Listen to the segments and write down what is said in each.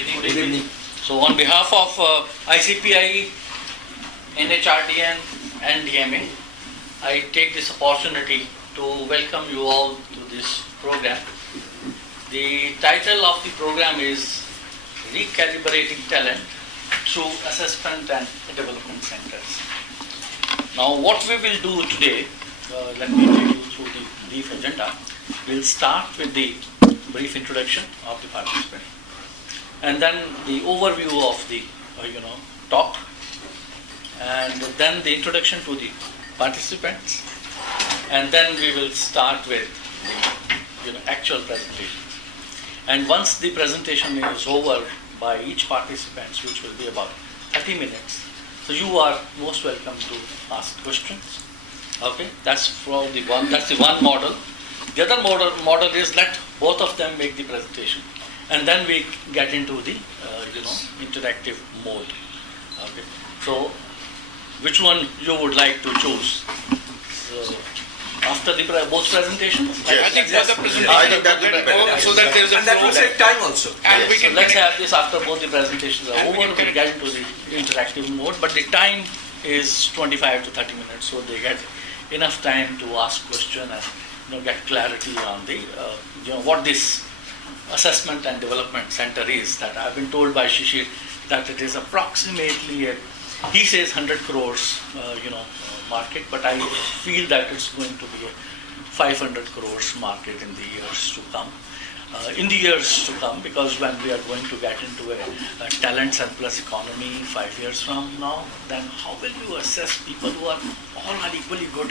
Good evening. So on behalf of ICPI, NHRDN and DMA, I take this opportunity to welcome you all to this program. The title of the program is Recalibrating Talent through Assessment and Development Centers. Now what we will do today, let me take you through the brief agenda. We'll start with the brief introduction of the participant, and then the overview of the talk, and then the introduction to the participants, and then we will start with the actual presentation. And once the presentation is over by each participant, which will be about 30 minutes, so you are most welcome to ask questions. Okay, that's the one model. The other model is let both of them make the presentation, and then we get into the interactive mode. Okay, so which one you would like to choose? After the both presentations? Yes. I think the presentation so that there is a and that will save time also. And yes. we can let's have this after both the presentations are over. We get into the interactive mode, but the time is 25 to 30 minutes, so they get enough time to ask question and get clarity on the what this assessment and development center is. That I've been told by Shishir that it is approximately he says 100 crores market, but I feel that it's going to be a 500 crores market in the years to come. Because when we are going to get into a talent surplus economy 5 years from now, then how will you assess people who are all are equally good,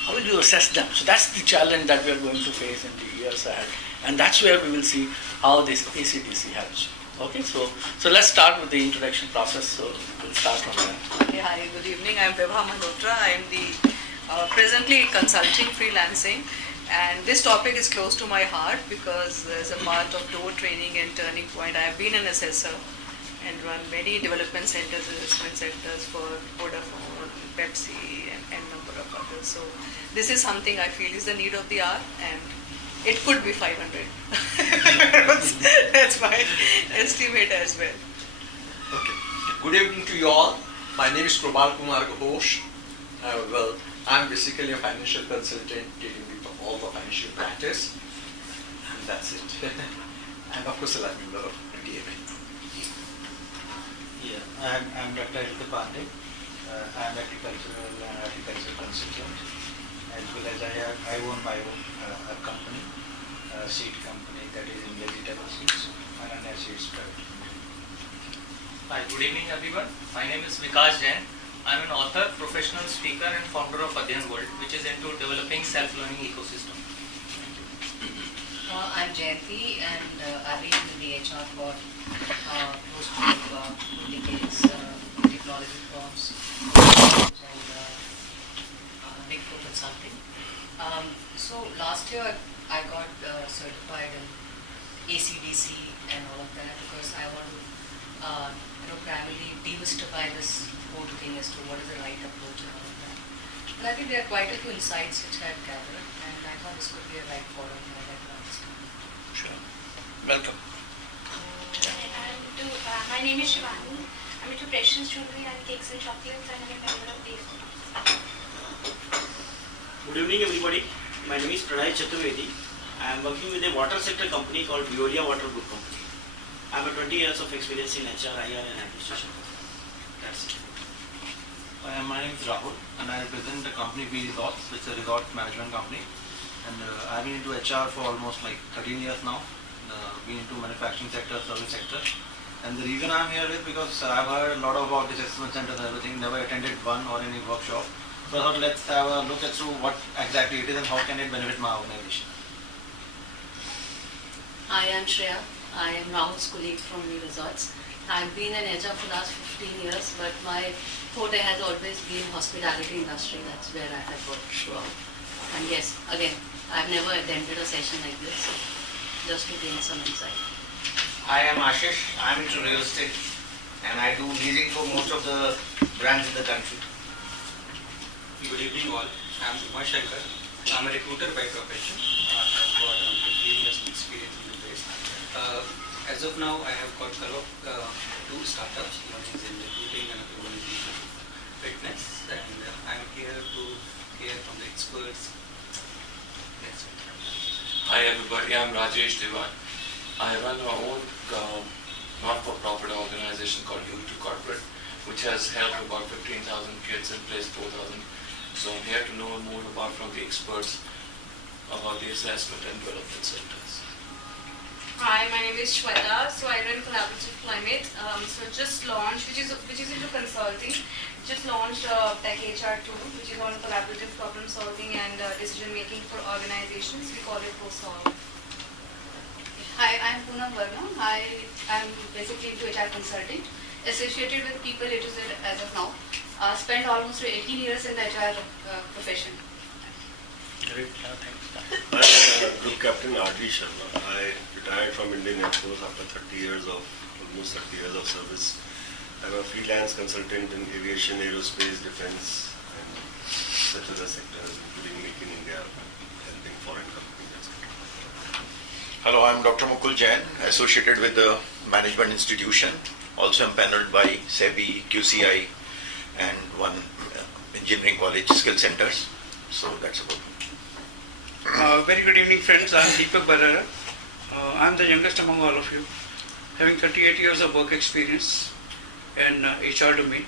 How will you assess them? So that's the challenge that we are going to face in the years ahead. And that's where we will see how this ACDC helps. Okay, so let's start with the introduction process. So we'll start from there. Okay, hi, good evening. I'm Vibha Malhotra. I'm the presently consulting freelancing, and this topic is close to my heart because as a part of door training and turning point, I have been an assessor and run many development centers, assessment centers for Vodafone, Pepsi, and number of others. So this is something I feel is the need of the hour, and it could be 500. That's my estimate as well. Okay. Good evening to you all. My name is Prabal Kumar Ghosh. I'm basically a financial consultant dealing with all the financial practice. And that's it. And of course, I'm member of DMA. Yeah, I'm Dr. L. Pandey. I'm agricultural and agricultural consultant, as well as I own my own company, a seed company that is in vegetable seeds, Ananya Seeds Private. Hi, good evening everyone. My name is Vikas Jain. I'm an author, professional speaker and founder of Adhyan World, which is into developing self-learning ecosystem. I'm Jayanti, and I've been in the HR for close to 2 decades, technology firms and Big Four consulting. So last year I got certified in ACDC and all of that because I want to primarily demystify this whole thing as to what is the right approach and all of that. But I think there are quite a few insights which I've gathered, and I thought this could be a right forum for that to understand. Sure. Welcome. My name is Shivani. I'm into precious jewelry and cakes and chocolates, and I'm a member of the Good evening everybody. My name is Pranay Chaturvedi. I am working with a water sector company called Veolia Water Group Company. I have 20 years of experience in HR, IR and administration. That's it. My name is Rahul and I represent the company V Resorts, which is a resort management company. And I've been into HR for almost like 13 years now. Been into manufacturing sector, service sector. And the reason I'm here is because I've heard a lot about these assessment centers and everything, never attended one or any workshop. So I thought let's have a look at through what exactly it is and how can it benefit my organization. Hi, I'm Shreya. I am Rahul's colleague from V Resorts. I've been in HR for the last 15 years, but my forte has always been hospitality industry. That's where I have worked throughout. And yes, again, I've never attended a session like this, just to gain some insight. I am Ashish. I'm into real estate and I do leasing for most of the brands in the country. Good evening all. I'm Uma Shankar. I'm a recruiter by profession. I've got 15 years of experience in the place. As of now, I have got two startups. One is in recruiting and another one is in fitness. And I'm here to hear from the experts. That's it. Hi everybody, I'm Rajesh Devan. I run my own not-for-profit organization called Youth to Corporate, which has helped about 15,000 kids and placed 4,000. So I'm here to know more about from the experts about the assessment and development centers. Hi, my name is Shweta. So I run Collaborative Climate. So just launched, which is into consulting. Just launched Tech HR tool, which is on collaborative problem solving and decision making for organizations. We call it ProSolve. Hi, I'm Poonam Verma. I am basically into HR consulting, associated with People A to Z as of now. Spent almost 18 years in the HR profession. Great, thanks. I'm Group Captain R.D. Sharma. I retired from Indian Air Force after almost 30 years of service. I'm a freelance consultant in aviation, aerospace, defense, and such other sectors, including Make in India, helping foreign companies. Hello, I'm Dr. Mukul Jain, associated with the management institution. Also empaneled by SEBI, QCI, and one engineering college skill centers. So that's about it. Very good evening, friends. I'm Deepak Barara. I'm the youngest among all of you, having 38 years of work experience in HR domain.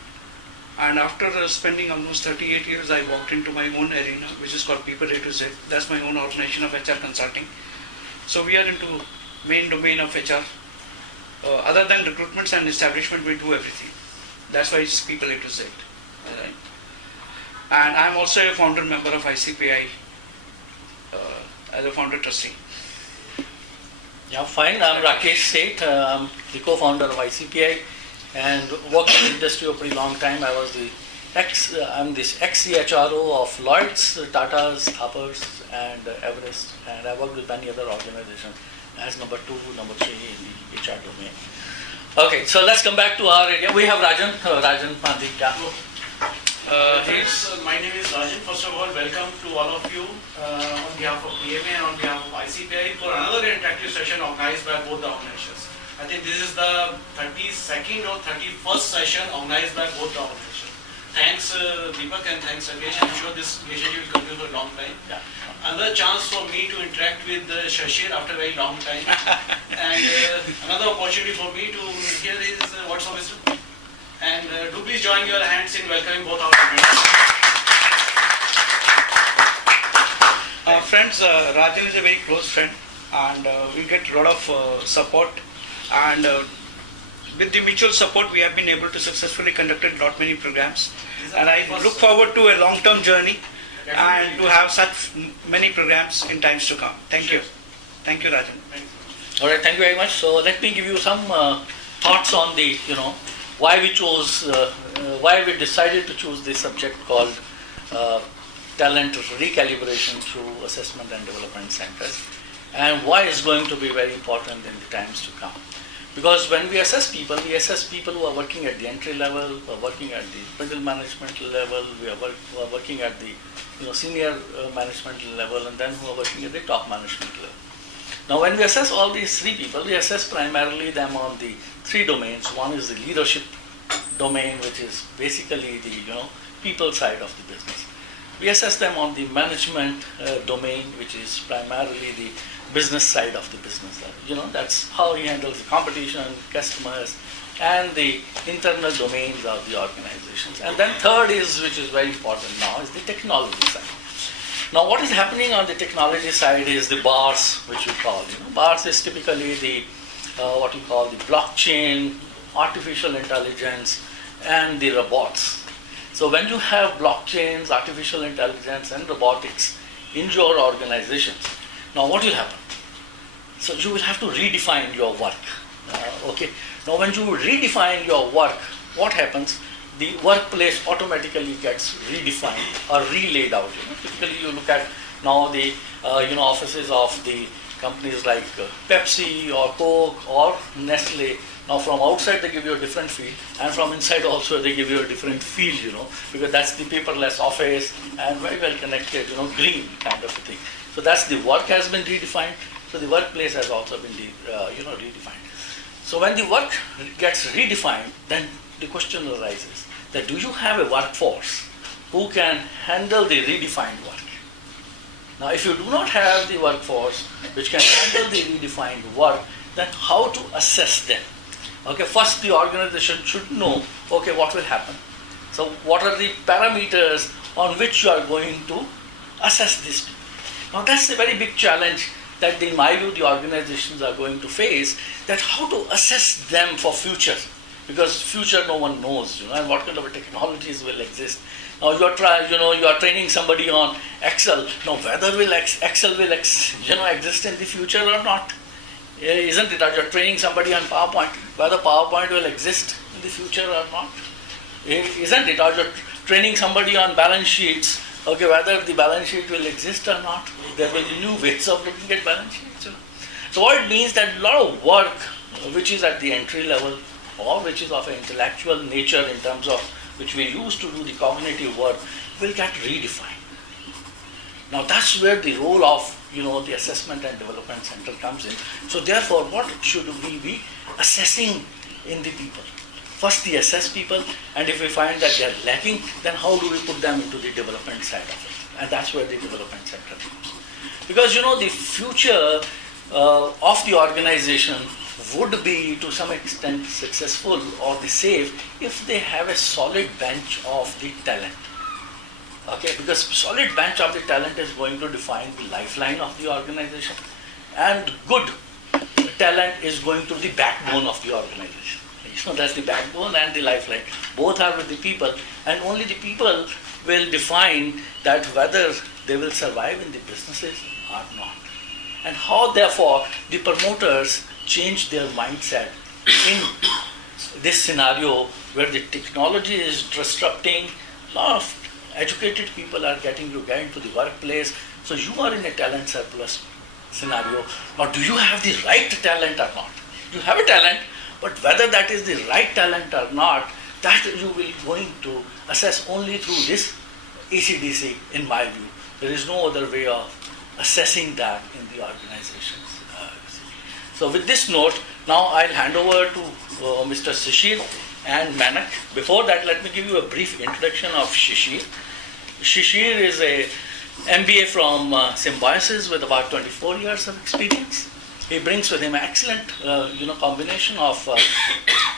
And after spending almost 38 years, I walked into my own arena, which is called People A to Z. That's my own organization of HR consulting. So we are into main domain of HR. Other than recruitments and establishment, we do everything. That's why it's People A to Z. Right? And I'm also a founder member of ICPI as a founder trustee. Yeah, fine. I'm Rakesh Seth. I'm the co-founder of ICPI and worked in the industry for a pretty long time. I'm this ex-CHRO of Lloyd's, Tata's, Thappers, and Everest, and I worked with many other organizations as number 2, number 3 in the HR domain. Okay, so let's come back to our area. We have Rajan Pandey. Yeah. Friends, my name is Rajan. First of all, welcome to all of you on behalf of PMA and on behalf of ICPI for another interactive session organized by both the organizations. I think this is the 32nd or 31st session organized by both the organizations. Thanks Deepak and thanks Rakesh. I'm sure this relationship will continue for a long time. Yeah. Another chance for me to interact with Shashir after a very long time. And another opportunity for me to hear his words of wisdom. And do please join your hands in welcoming both our members. Friends, Rajan is a very close friend and we get a lot of support, and with the mutual support we have been able to successfully conduct lot many programs, and I look forward to a long-term journey and to have such many programs in times to come. Thank you. Thank you, Rajan. All right, thank you very much. So let me give you some thoughts on the, why we decided to choose this subject called talent recalibration through assessment and development centers, and why it's going to be very important in the times to come. Because when we assess people who are working at the entry level, who are working at the middle management level, who are working at the senior management level, and then who are working at the top management level. Now when we assess all these three people, we assess primarily them on the three domains. One is the leadership domain, which is basically the people side of the business. We assess them on the management domain, which is primarily the business side of the business. That's how he handles the competition, customers, and the internal domains of the organizations. And then third is, which is very important now, is the technology side. Now what is happening on the technology side is the BARS, which we call. BARS is typically the what we call the blockchain, artificial intelligence, and the robots. So when you have blockchains, artificial intelligence, and robotics in your organizations, now what will happen? So you will have to redefine your work. Okay. Now when you redefine your work, what happens? The workplace automatically gets redefined or relaid out. Typically you look at now the offices of the companies like Pepsi or Coke or Nestle. Now from outside they give you a different feel, and from inside also they give you a different feel, because that's the paperless office and very well connected, green kind of a thing. So that's the work has been redefined. So the workplace has also been redefined. So when the work gets redefined, then the question arises that do you have a workforce who can handle the redefined work? Now, if you do not have the workforce which can handle the redefined work, then how to assess them? Okay, first the organization should know, okay, what will happen. So what are the parameters on which you are going to assess this? Now that's a very big challenge that in my view the organizations are going to face, that how to assess them for future. Because future no one knows, and what kind of technologies will exist. Now you are training somebody on Excel. Now whether Excel will exist in the future or not, isn't it? Or you're training somebody on PowerPoint, whether PowerPoint will exist in the future or not, isn't it? Or you're training somebody on balance sheets, okay, whether the balance sheet will exist or not. There will be new ways of looking at balance sheets. So what it means that a lot of work which is at the entry level or which is of an intellectual nature in terms of which we use to do the cognitive work will get redefined. Now that's where the role of the assessment and development center comes in. So therefore, what should we be assessing in the people? First, we assess people, and if we find that they are lacking, then how do we put them into the development side of it? And that's where the development center comes. Because the future of the organization would be to some extent successful or the safe if they have a solid bench of the talent. Okay, because solid bench of the talent is going to define the lifeline of the organization, and good talent is going to be the backbone of the organization. That's the backbone and the lifeline. Both are with the people, and only the people will define that whether they will survive in the businesses or not. And how therefore the promoters change their mindset in this scenario where the technology is disrupting, a lot of educated people are getting to get into the workplace. So you are in a talent surplus scenario. Now, do you have the right talent or not? You have a talent, but whether that is the right talent or not, that you will going to assess only through this ECDC, in my view. There is no other way of assessing that in the organizations. So with this note, now I'll hand over to Mr. Shishir and Manak. Before that, let me give you a brief introduction of Shishir. Shishir is a MBA from Symbiosis with about 24 years of experience. He brings with him excellent combination of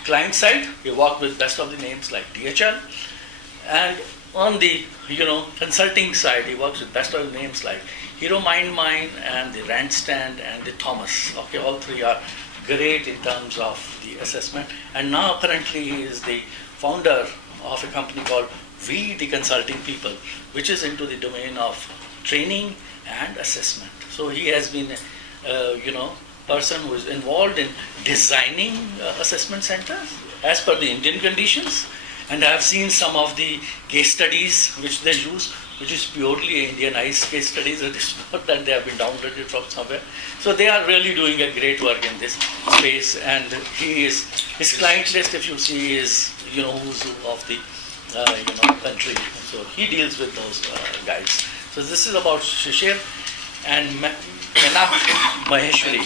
client side. He worked with best of the names like DHL, and on the consulting side, he works with best of the names like Hero Mine and the Randstand and the Thomas. Okay, all three are great in terms of the assessment. And now currently he is the founder of a company called We the Consulting People, which is into the domain of training and assessment. So he has been person who is involved in designing assessment centers as per the Indian conditions. And I have seen some of the case studies which they use, which is purely Indianized case studies. It is not that they have been downloaded from somewhere. So they are really doing a great work in this space. And his client list, if you see, is who's of the country. So he deals with those guys. So this is about Shishir and Menak Maheshwari.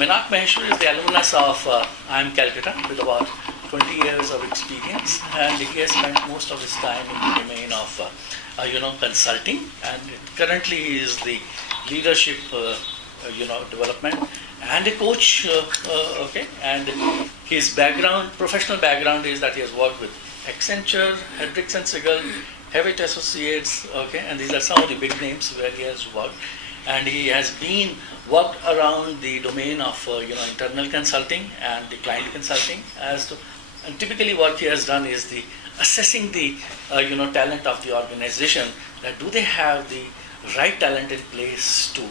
Menak Maheshwari is the alumnus of IIM Calcutta with about 20 years of experience, and he has spent most of his time in the domain of consulting, and currently he is the leadership development and a coach. And his professional background is that he has worked with Accenture, Hendricks and Segal, Hewitt Associates, and these are some of the big names where he has worked. And he has worked around the domain of internal consulting and the client consulting. And typically what he has done is the assessing the talent of the organization, that do they have the right talent in place to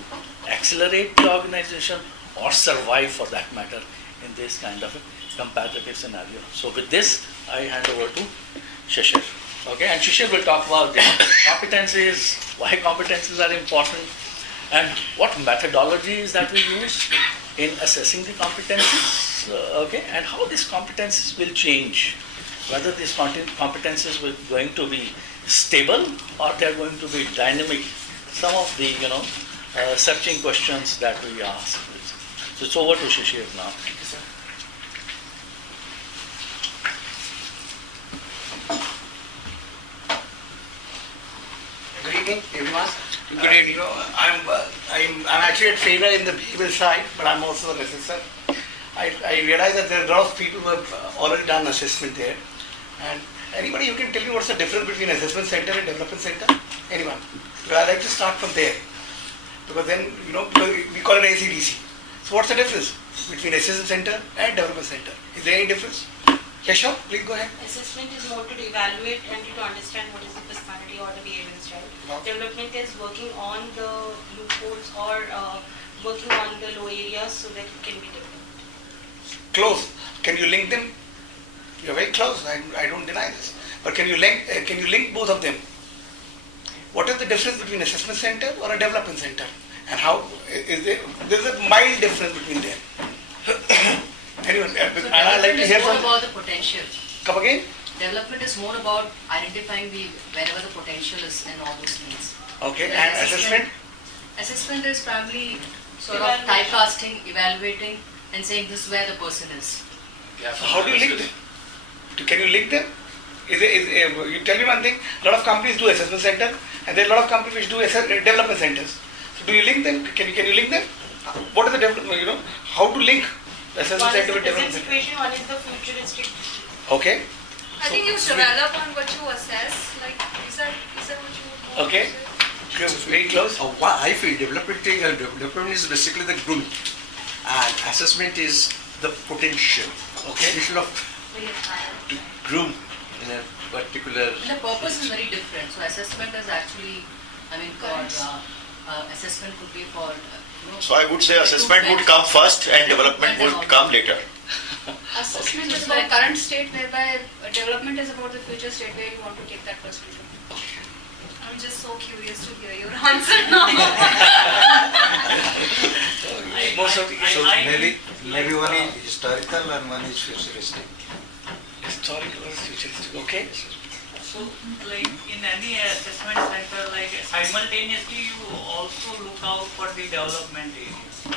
accelerate the organization or survive for that matter in this kind of a competitive scenario. So with this, I hand over to Shishir. And Shishir will talk about the competencies, why competencies are important, and what methodologies that we use in assessing the competencies, and how these competencies will change, whether these competencies will going to be stable or they are going to be dynamic. Some of the searching questions that we ask. So it's over to Shishir now. Thank you, sir. evening, everyone. Good evening. I'm actually a trainer in the behavioral side, but I'm also an assessor. I realize that there are a lot of people who have already done assessment there. And anybody who can tell me what's the difference between assessment center and development center? Anyone? Well, I'd like to start from there. Because then, because we call it ACDC. So what's the difference between assessment center and development center? Is there any difference? Keshav, please go ahead. Assessment is more to evaluate and to understand what is the personality or the behavioral style. Development is working on the loopholes or working on the low areas so that it can be developed. Close. Can you link them? You're very close. I don't deny this. But can you link both of them? What is the difference between assessment center or a development center? And how is there? There's a mild difference between them. Anyone? So I'd like to hear more from. about the potential. Come again? Development is more about identifying wherever the potential is in all those things. Okay. And assessment? Assessment is primarily sort of typecasting, evaluating, and saying this is where the person is. So how do you link them? Can you link them? You tell me one thing. A lot of companies do assessment center, and there are a lot of companies which do development centers. So do you link them? Can you link them? What is the development? How to link the assessment One is center the with present development center? situation, one is the futuristic. Okay. I think you develop on what you assess. Like, is that what you would want Okay. to say? Very close. What I feel development is basically the grooming, and assessment is the potential. Okay. Instead of to groom in a particular. And the purpose is very different. So assessment is actually, assessment could be for. So I would say assessment would come first and development would come later. Assessment is about current state, whereby development is about the future state where you want to take that person to. I'm just so curious to hear your answer now. So maybe one is historical and one is futuristic. Historical or futuristic? Okay. So, like in any assessment center, like simultaneously you also look out for the development areas.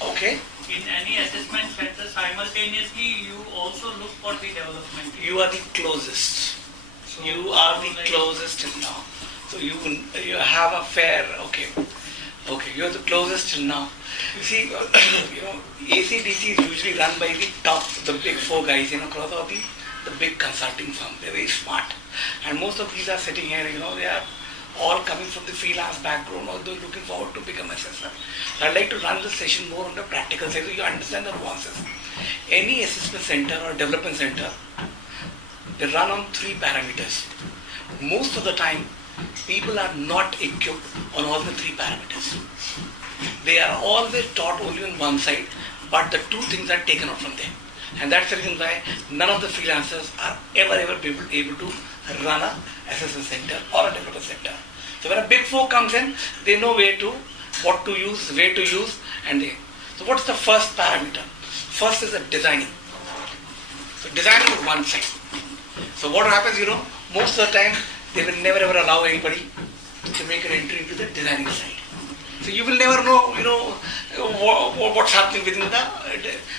Okay. In any assessment center, simultaneously you also look for the development areas. You are the closest. You are the closest till now. So you have a fair, okay, you are the closest till now. You see, ACDC is usually run by the top, the big four guys, across all the big consulting firm. They're very smart. And most of these are sitting here, they are all coming from the freelance background, or they're looking forward to become assessor. So I'd like to run this session more on the practical side so you understand the nuances. Any assessment center or development center, they run on 3 parameters. Most of the time, people are not equipped on all the 3 parameters. They are always taught only on one side, but the 2 things are taken out from them. And that's the reason why none of the freelancers are ever able to run a assessment center or a development center. So when a big 4 comes in, they know what to use, where to use, so what's the first parameter? First is the designing. So designing is one side. So what happens, most of the time, they will never ever allow anybody to make an entry into the designing side. So you will never know, what's happening within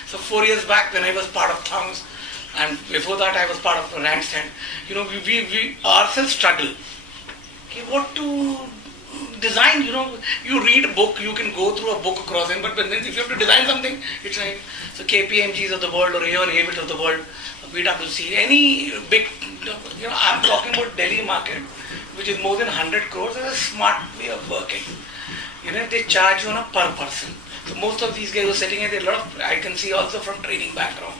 so 4 years back when I was part of Thomas, and before that I was part of Randstand, we ourselves struggle. Okay, what to design, you read a book, you can go through a book across it, but then if you have to design something, it's like, so KPMGs of the world or even Abbott of the world, PwC, any big, I'm talking about Delhi market, which is more than 100 crores, is a smart way of working. They charge you on a per person. So most of these guys who are sitting here, I can see also from training background,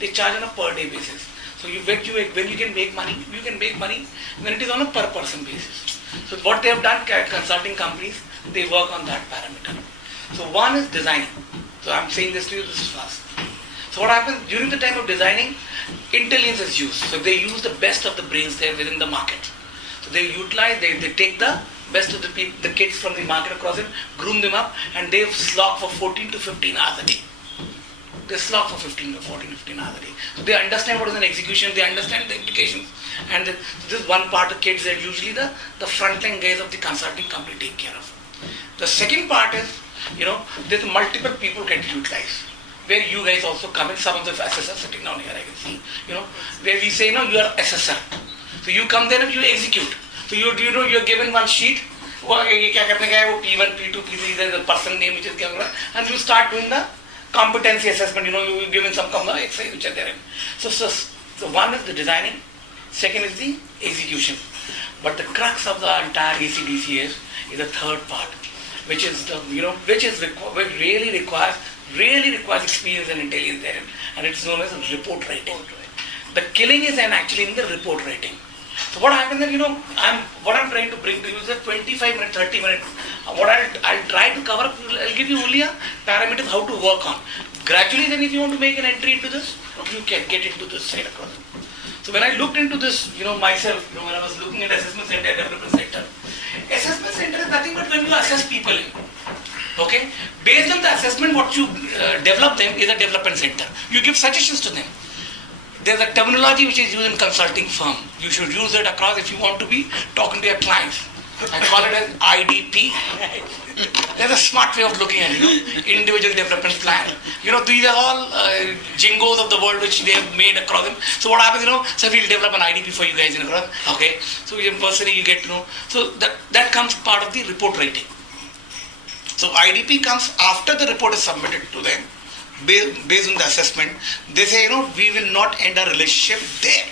they charge on a per day basis. So when you can make money, you can make money when it is on a per person basis. So what they have done, consulting companies, they work on that parameter. So one is designing. So I'm saying this to you, this is fast. So what happens during the time of designing, intelligence is used. So they use the best of the brains there within the market. So they utilize, they take the best of the kids from the market across it, groom them up, and they slog for 14 to 15 hours a day. They slog for 14 to 15 hours a day. So they understand what is an execution, they understand the implications. And this is one part of kids that usually the frontline guys of the consulting company take care of. The second part is, there's multiple people get utilized. Where you guys also come in, some of the assessors sitting down here I can see, where we say, you are assessor. So you come there and you execute. So So you're given one sheet. ये क्या करने का है वो P1, P2, P3, there's a person name which is given, and you start doing the competency assessment. You're given some exercise which are there. So one is the designing, second is the execution. But the crux of the entire ACDC is the third part, which is which really requires experience and intelligence therein, and it's known as report writing. The killing is actually in the report writing. So what happens is, what I'm trying to bring to you is a 25 minute, 30 minute. What I'll try to cover, I'll give you only a parameters how to work on. Gradually then if you want to make an entry into this, you can get into this side across. So when I looked into this, myself, when I was looking at assessment center, development center, assessment center is nothing but when you assess people in. Okay? Based on the assessment, what you develop them is a development center. You give suggestions to them. There's a terminology which is used in consulting firm. You should use it across if you want to be talking to your clients. I call it as IDP. There's a smart way of looking at it, individual development plan. These are all jingles of the world which they have made across them. So what happens, so we'll develop an IDP for you guys, okay. So personally you get to know. So that comes part of the report writing. So IDP comes after the report is submitted to them, based on the assessment. They say, we will not end our relationship there.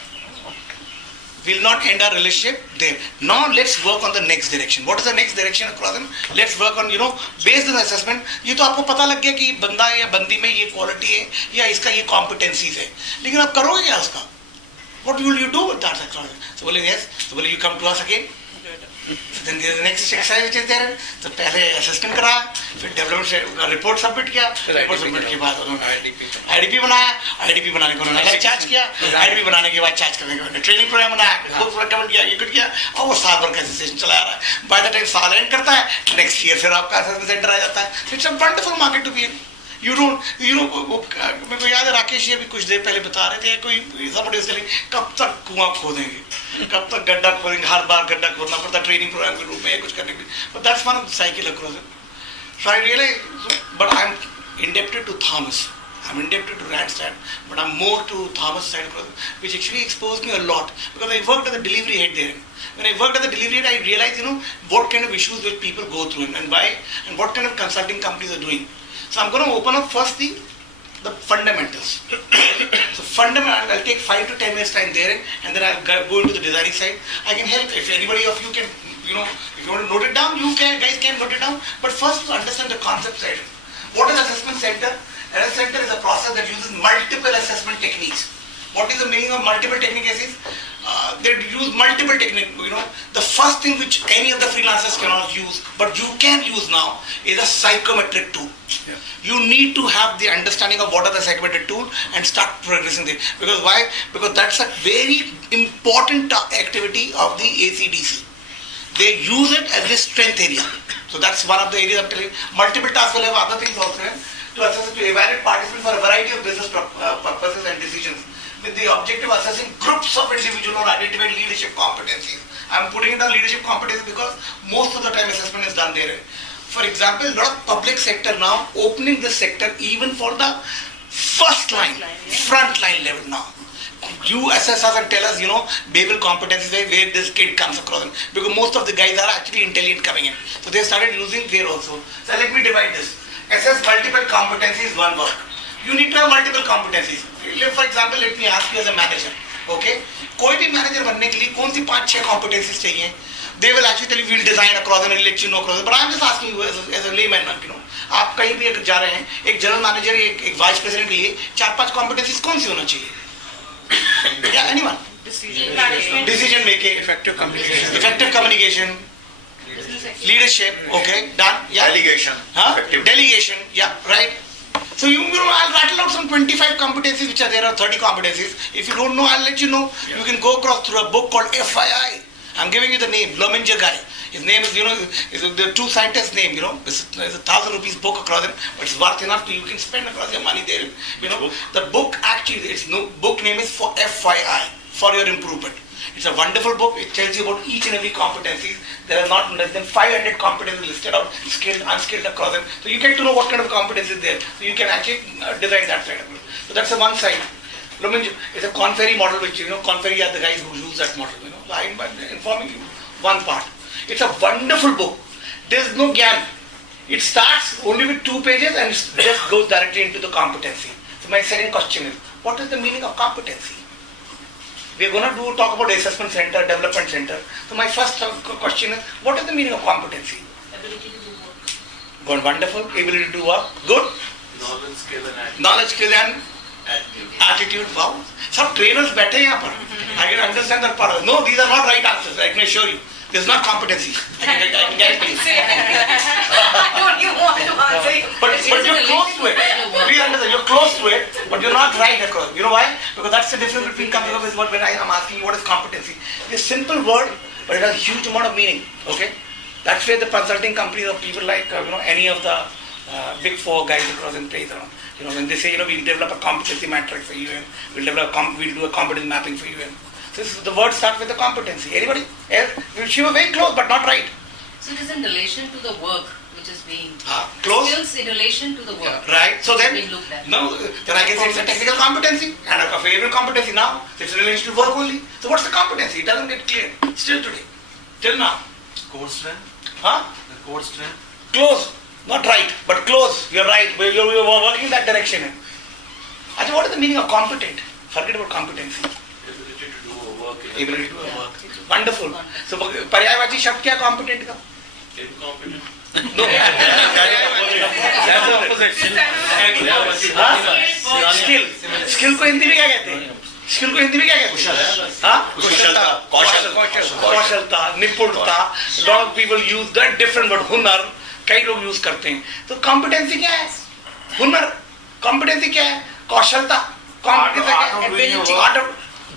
We will not end our relationship there. Now let's work on the next direction. What is the next direction across them? Let's work on, based on the assessment. ये तो आपको पता लग गया कि बंदा या बंदी में ये quality है या इसका ये competencies है. लेकिन आप करोगे क्या उसका? What will you do with that? So बोले yes. So बोले you come to us again. So then there is the next exercise which is there. So पहले assessment करा, फिर development से report submit किया, report submit के बाद उन्होंने IDP बनाया, IDP बनाने को उन्होंने अलग charge किया, IDP बनाने के बाद charge करने के बाद training program बनाया, book recommend किया, ये कुछ किया, और वो साल भर का session चला रहा है. By the time साल end करता है, next year फिर आपका assessment center आ जाता है. So it's a wonderful market to be in. You don't, मेरे को याद है राकेश जी अभी कुछ देर पहले बता रहे थे कोई somebody was telling कब तक कुआं खोदेंगे, कब तक गड्ढा खोदेंगे, हर बार गड्ढा खोदना पड़ता ट्रेनिंग प्रोग्राम के रूप में या कुछ करने के लिए. But that's one of the cycle across it. So I realized, but I'm indebted to Thomas. I'm indebted to Randstad, but I'm more to Thomas side across it, which actually exposed me a lot because I worked as a delivery head there. When I worked as a delivery head, I realized, what kind of issues will people go through and why, and what kind of consulting companies are doing. So I'm going to open up first the fundamentals. So I'll take 5 to 10 minutes time there, and then I'll go into the designing side. I can help if anybody of you can, if you want to note it down, guys can note it down. But first to understand the concept side. What is assessment center? Assessment center is a process that uses multiple assessment techniques. What is the meaning of multiple techniques? They use multiple techniques. The first thing which any of the freelancers cannot use, but you can use now, is a psychometric tool. Yeah. You need to have the understanding of what are the psychometric tool and start progressing there. Because why? Because that's a very important activity of the ACDC. They use it as a strength area. So that's one of the areas I'm telling you. Multiple tasks will have other things also. To assess, to evaluate participants for a variety of business purposes and decisions, with the objective of assessing groups of individuals or identifying leadership competencies. I'm putting it on leadership competencies because most of the time assessment is done there. For example, a lot of public sector now opening this sector even for the first line, front line level now. You assess us and tell us, behavioral competencies where this kid comes across. Because most of the guys are actually intelligent coming in. So they started using there also. So let me divide this. Assess multiple competencies, one work. You need to have multiple competencies. For example, let me ask you as a manager. Okay? कोई भी manager बनने के लिए कौन सी 5-6 competencies चाहिए? They will actually tell you we'll design across and we'll let you know across. But I'm just asking you as a layman, आप कहीं भी अगर जा रहे हैं, एक general manager, एक vice president के लिए 4-5 competencies कौन सी होना चाहिए? Yeah, anyone? Decision making, effective communication, leadership, okay, done. Yeah. Delegation. Delegation, yeah, right. So I'll rattle out some 25 competencies which are there, or 30 competencies. If you don't know, I'll let you know. Yeah. You can go across through a book called FII. I'm giving you the name, Blominger guy. His name is, is the two scientists' name, It's 1,000 rupees book across them, but it's worth enough to you can spend across your money there. The book actually, its book name is for FII, for your improvement. It's a wonderful book. It tells you about each and every competencies. There are not less than 500 competencies listed out, skilled, unskilled across them. So you get to know what kind of competencies there. So you can actually design that side of it. So that's the one side. It's a Conferry model, which Conferry are the guys who use that model. So I'm informing you one part. It's a wonderful book. There's no gyan. It starts only with 2 pages and it just goes directly into the competency. So my second question is, what is the meaning of competency? We are going to talk about assessment center, development center. So my first question is, what is the meaning of competency? Ability to do work. Good, wonderful. Ability to do work. Good. Knowledge, skill and attitude. Knowledge, skill and attitude. Wow. Some trainers बैठे हैं यहाँ पर. I can understand that part. No, these are not right answers. I can assure you. This is not competency. I can guarantee you. I don't even want to answer you. But you're close to it. We understand. You're close to it, but you're not right across. You know why? Because that's the difference between coming up with what when I am asking you what is competency. It's a simple word, but it has a huge amount of meaning. Okay? That's where the consulting companies of people like any of the big 4 guys across in place around. When they say we'll develop a competency matrix for you, we'll do a competence mapping for you. So the word starts with the competency. Anybody else? She was very close, but not right. So it is in relation to the work which is being close. Skills in relation to the work. Right. So then, being looked at. no, then I can say it's a technical competency and a favorable competency now. It's in relation to work only. So what's the competency? It doesn't get clear. Still today. Till now. Core strength. Huh? The core strength. Close. Not right, but close. You're right. You're working in that direction. Actually, what is the meaning of competent? Forget about competency. Ability to do a work. Ability to do a work. Wonderful. So, पर्यायवाची शब्द क्या competent का? Incompetent. No. That's the opposite. Skill. Skill को हिंदी में क्या कहते हैं? Skill को हिंदी में क्या कहते हैं? हाँ? कौशलता, निपुणता. Lot of people use that different word. हुनर. कई लोग यूज करते हैं. तो competency क्या है? हुनर. Competency क्या है? कौशलता. Competency क्या है? Art of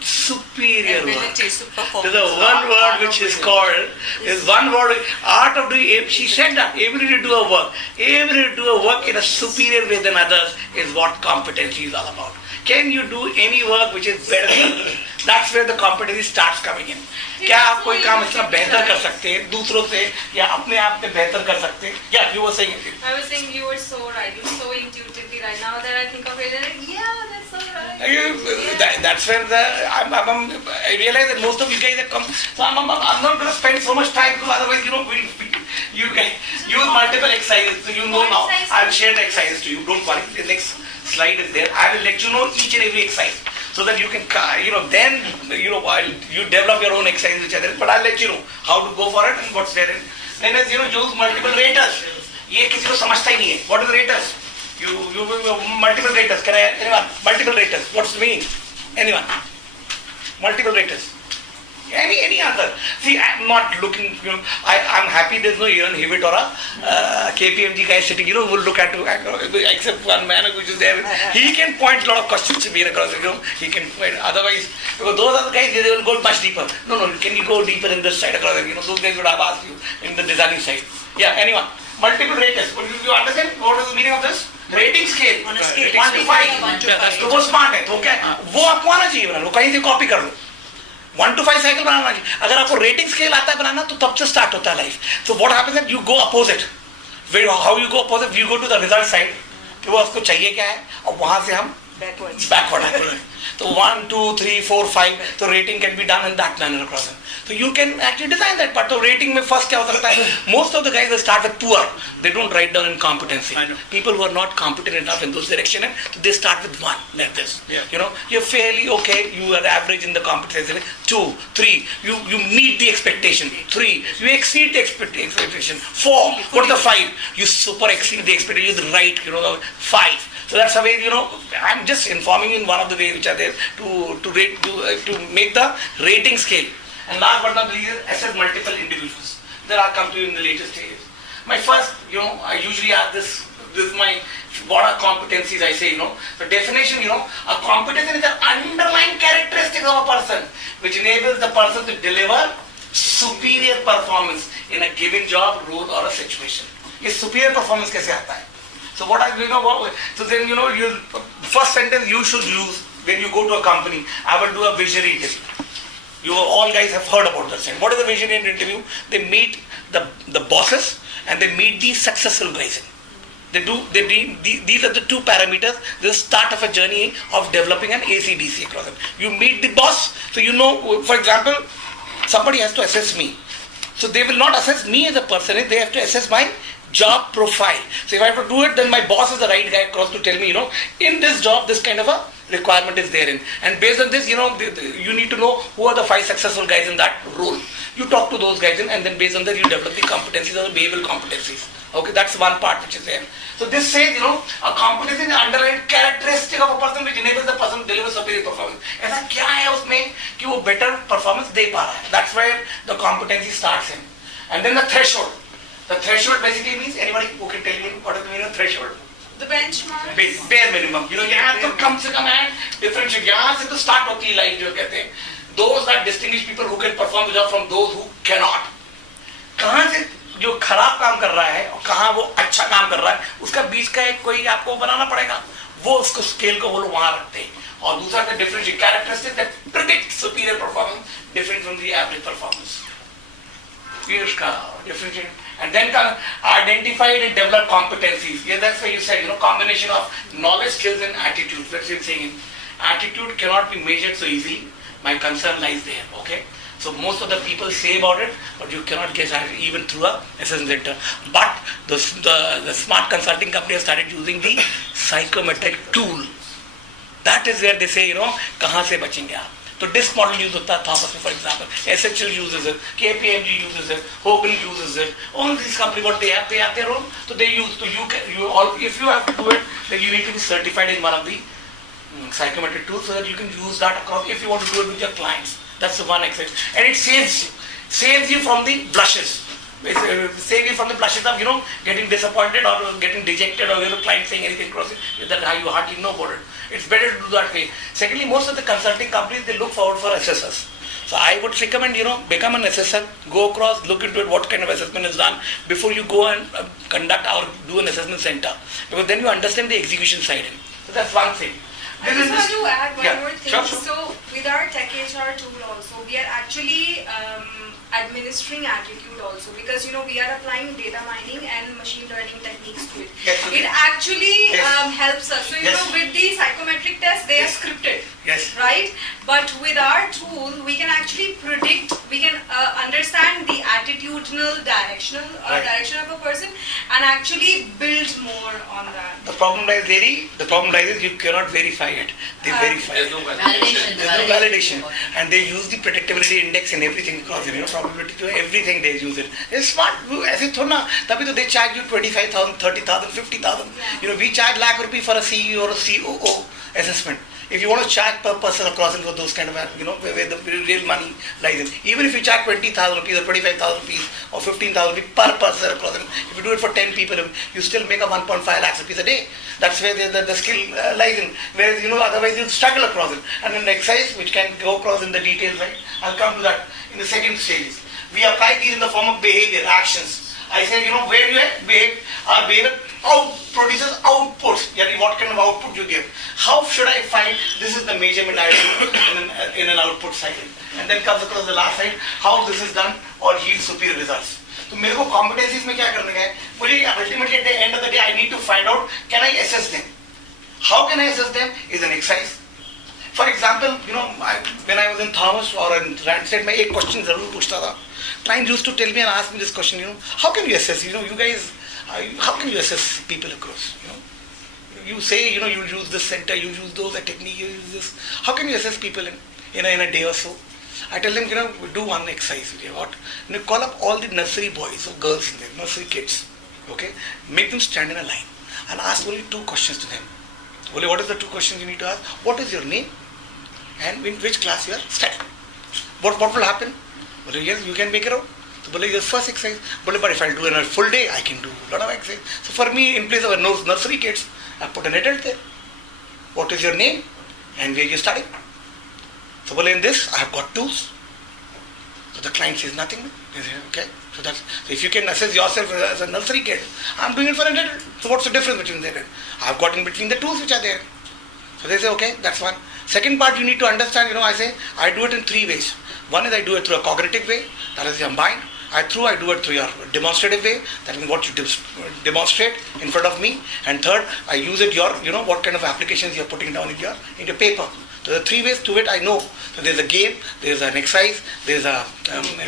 superior work. There's a one word which is called, is one word, art of doing, she said that, ability to do a work. Ability to do a work in a superior way than others is what competency is all about. Can you do any work which is better than others? That's where the competency starts coming in. क्या आप कोई काम इतना बेहतर कर सकते हैं दूसरों से या अपने आप में बेहतर कर सकते हैं? Yeah, you were saying it. I was saying you were so right. You're so intuitively right. Now that I think of it, yeah, that's so right. That's where I realize that most of you guys have come. So I'm not going to spend so much time because otherwise, you guys use multiple exercises. So you know now. I'll share the exercises to you. Don't worry. The next slide is there. I will let you know each and every exercise so that you can, then you develop your own exercises which are there. But I'll let you know how to go for it and what's there. Then as use multiple raters. ये किसी को समझता ही नहीं है. What is raters? You multiple raters. Can I? Anyone? Multiple raters. What's the meaning? Anyone? Multiple raters. Any answer? See, I'm not looking. I'm happy there's no Ian Hewitt or a KPMG guy sitting. Will look at except one man which is there. He can point a lot of questions to me across. He can point. Otherwise, because those are the guys they will go much deeper. No. Can you go deeper in this side across? Those guys would have asked you in the designing side. Yeah. Anyone? Multiple raters. You understand what is the meaning of this? Rating scale. On a scale. 1 to 5. तो वो smart है तो क्या वो आपको आना चाहिए बनाना वो कहीं से कॉपी कर लो 1 to 5 साइकिल बनाना चाहिए अगर आपको रेटिंग स्केल आता है बनाना तो तब से स्टार्ट होता है life so what happens that you go opposite how you go opposite you go to the result side कि वो आपको चाहिए क्या है और वहां से हम बैकवर्ड तो 1 2 3 4 5 तो rating can be done in that manner across so you can actually design that but the rating में first क्या हो सकता है most of the guys will start with poor they don't write down in competency people who are not competent enough in those directions so they start with 1 like this you're fairly okay you are average in the competency 2 3 you meet the expectation 3 you exceed the expectation 4 what is the 5 you super exceed the expectation you're right 5 so that's a way I'm just informing you in one of the ways which are there to rate to make the rating scale. And last but not least, assess multiple individuals. Then I'll come to you in the later stages. My first, I usually ask this is my, what are competencies I say, The definition, a competency is an underlying characteristic of a person which enables the person to deliver superior performance in a given job, role or a situation. This superior performance कैसे आता है? So what so then, first sentence you should use when you go to a company, I will do a visionary interview. You all guys have heard about that. What is the visionary interview? They meet the bosses and they meet the successful guys. These are the 2 parameters, the start of a journey of developing an AC/DC across them. You meet the boss, so for example, somebody has to assess me. So they will not assess me as a person, they have to assess my job profile. So if I have to do it, then my boss is the right guy across to tell me, in this job, this kind of a requirement is therein. And based on this, you need to know who are the 5 successful guys in that role. You talk to those guys and then based on that, you develop the competencies or the behavioral competencies. Okay, that's one part which is there. So this says, a competency is the underlying characteristic of a person which enables the person to deliver superior performance. ऐसा क्या है उसमें कि वो better performance दे पा रहा है? That's where the competency starts in. And then the threshold. The threshold basically means, anybody who can tell me what is the meaning of threshold? The benchmark. Bare minimum. यहाँ तो कम से कम है differentiate. यहाँ से तो start होती है life जो कहते हैं. Those that distinguish people who can perform the job from those who cannot. कहाँ से जो खराब काम कर रहा है और कहाँ वो अच्छा काम कर रहा है, उसका बीच का एक कोई आपको बनाना पड़ेगा. वो उसको स्केल को वो लोग वहाँ रखते हैं. और दूसरा का differentiate characteristic that predict superior performance different from the average performance. ये उसका differentiate. And then identify and develop competencies. Yeah, that's why you said, combination of knowledge, skills and attitude. That's what you're saying. Attitude cannot be measured so easily. My concern lies there, okay? So most of the people say about it, but you cannot guess even through a assessment center. But the smart consulting company has started using the psychometric tool. That is where they say, कहाँ से बचेंगे आप? So disk model use होता है Thomas में, for example. SHL uses it, KPMG uses it, Hogan uses it. All these companies, what they have their own. So they use. So if you have to do it, then you need to be certified in one of the psychometric tools so that you can use that across. If you want to do it with your clients, that's the one exercise, and it saves you from the blushes. Save you from the blushes of getting disappointed or getting dejected or your client saying anything across it that how you hardly know about it. It's better to do that way. Secondly, most of the consulting companies, they look forward for assessors. So I would recommend, become an assessor, go across, look into it, what kind of assessment is done before you go and conduct or do an assessment center. Because then you understand the execution side. So that's one thing. I just want to add one more thing. Sure. So with our Tech HR tool also, we are actually administering attitude also, because we are applying data mining and machine learning techniques to it. Yes, okay. It actually Yes. helps us. So Yes. with the psychometric tests, they are scripted. Yes. Right? But with our tool, we can actually predict, we can understand the attitudinal direction of a person and actually build more on that. The problem lies is you cannot verify it. They verify it. Validation. There's no validation. And they use the predictability index and everything because probability to everything they use it. It's smart. ऐसे थोड़ा ना, तभी तो they charge you 25,000, 30,000, 50,000. We charge lakh rupee for a CEO or a COO assessment. If you want to charge per person across for those kind of, where the real money lies in. Even if you charge 20,000 rupees or 25,000 rupees or 15,000 rupees per person across, if you do it for 10 people, you still make a 1.5 lakhs rupees a day. That's where the skill lies in. Whereas, otherwise you struggle across it. And an exercise which can go across in the details, right? I'll come to that in the second stage. We apply these in the form of behavior, actions. I said, where you behave, our behavior produces outputs. What kind of output you give? How should I find this is the measurement I do in an output cycle? And then comes across the last side, how this is done or yields superior results. So, मेरे को competencies में क्या करने का है? मुझे ultimately at the end of the day, I need to find out, can I assess them? How can I assess them is an exercise. For example, when I was in Thomas or in Randstad, मैं एक question जरूर पूछता था. Clients used to tell me and ask me this question, how can you assess, you guys, how can you assess people across, You say, you use this center, you use those technique, you use this. How can you assess people in a day or so? I tell them, do one exercise. Call up all the nursery boys or girls in there, nursery kids, okay? Make them stand in a line and ask only 2 questions to them. Only what are the 2 questions you need to ask? What is your name and in which class you are studying? What will happen? Well, yes, you can make it out. So, your first exercise. But if I do it in a full day, I can do a lot of exercise. So, for me, in place of a nursery kids, I put an adult there. What is your name and where you study? So, in this, I have got tools. So, the client says nothing. They say, okay. So, if you can assess yourself as a nursery kid, I'm doing it for an adult. So, what's the difference between them? I've got in between the tools which are there. So, they say, okay, that's one. Second part, you need to understand, I do it in 3 ways. One is I do it through a cognitive way, that is your mind. I do it through your demonstrative way, that means what you demonstrate in front of me. And third, I use it what kind of applications you're putting down in your paper. So there are 3 ways to it, I know. So there's a game, there's an exercise, there's a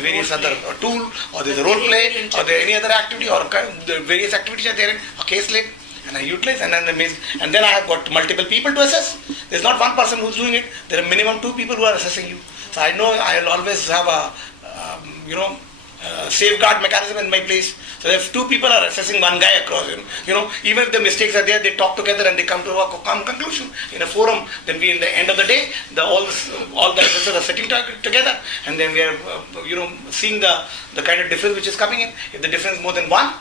various other tool, or there's a role play, or there any other activity, or the various activities are there in a case list, and I utilize, and then I have got multiple people to assess. There's not one person who's doing it. There are minimum 2 people who are assessing you. So I know I'll always have a safeguard mechanism in my place. So if 2 people are assessing one guy across, even if the mistakes are there, they talk together and they come to a calm conclusion in a forum. Then we, in the end of the day, all the assessors are sitting together, and then we are, seeing the kind of difference which is coming in. If the difference is more than 1,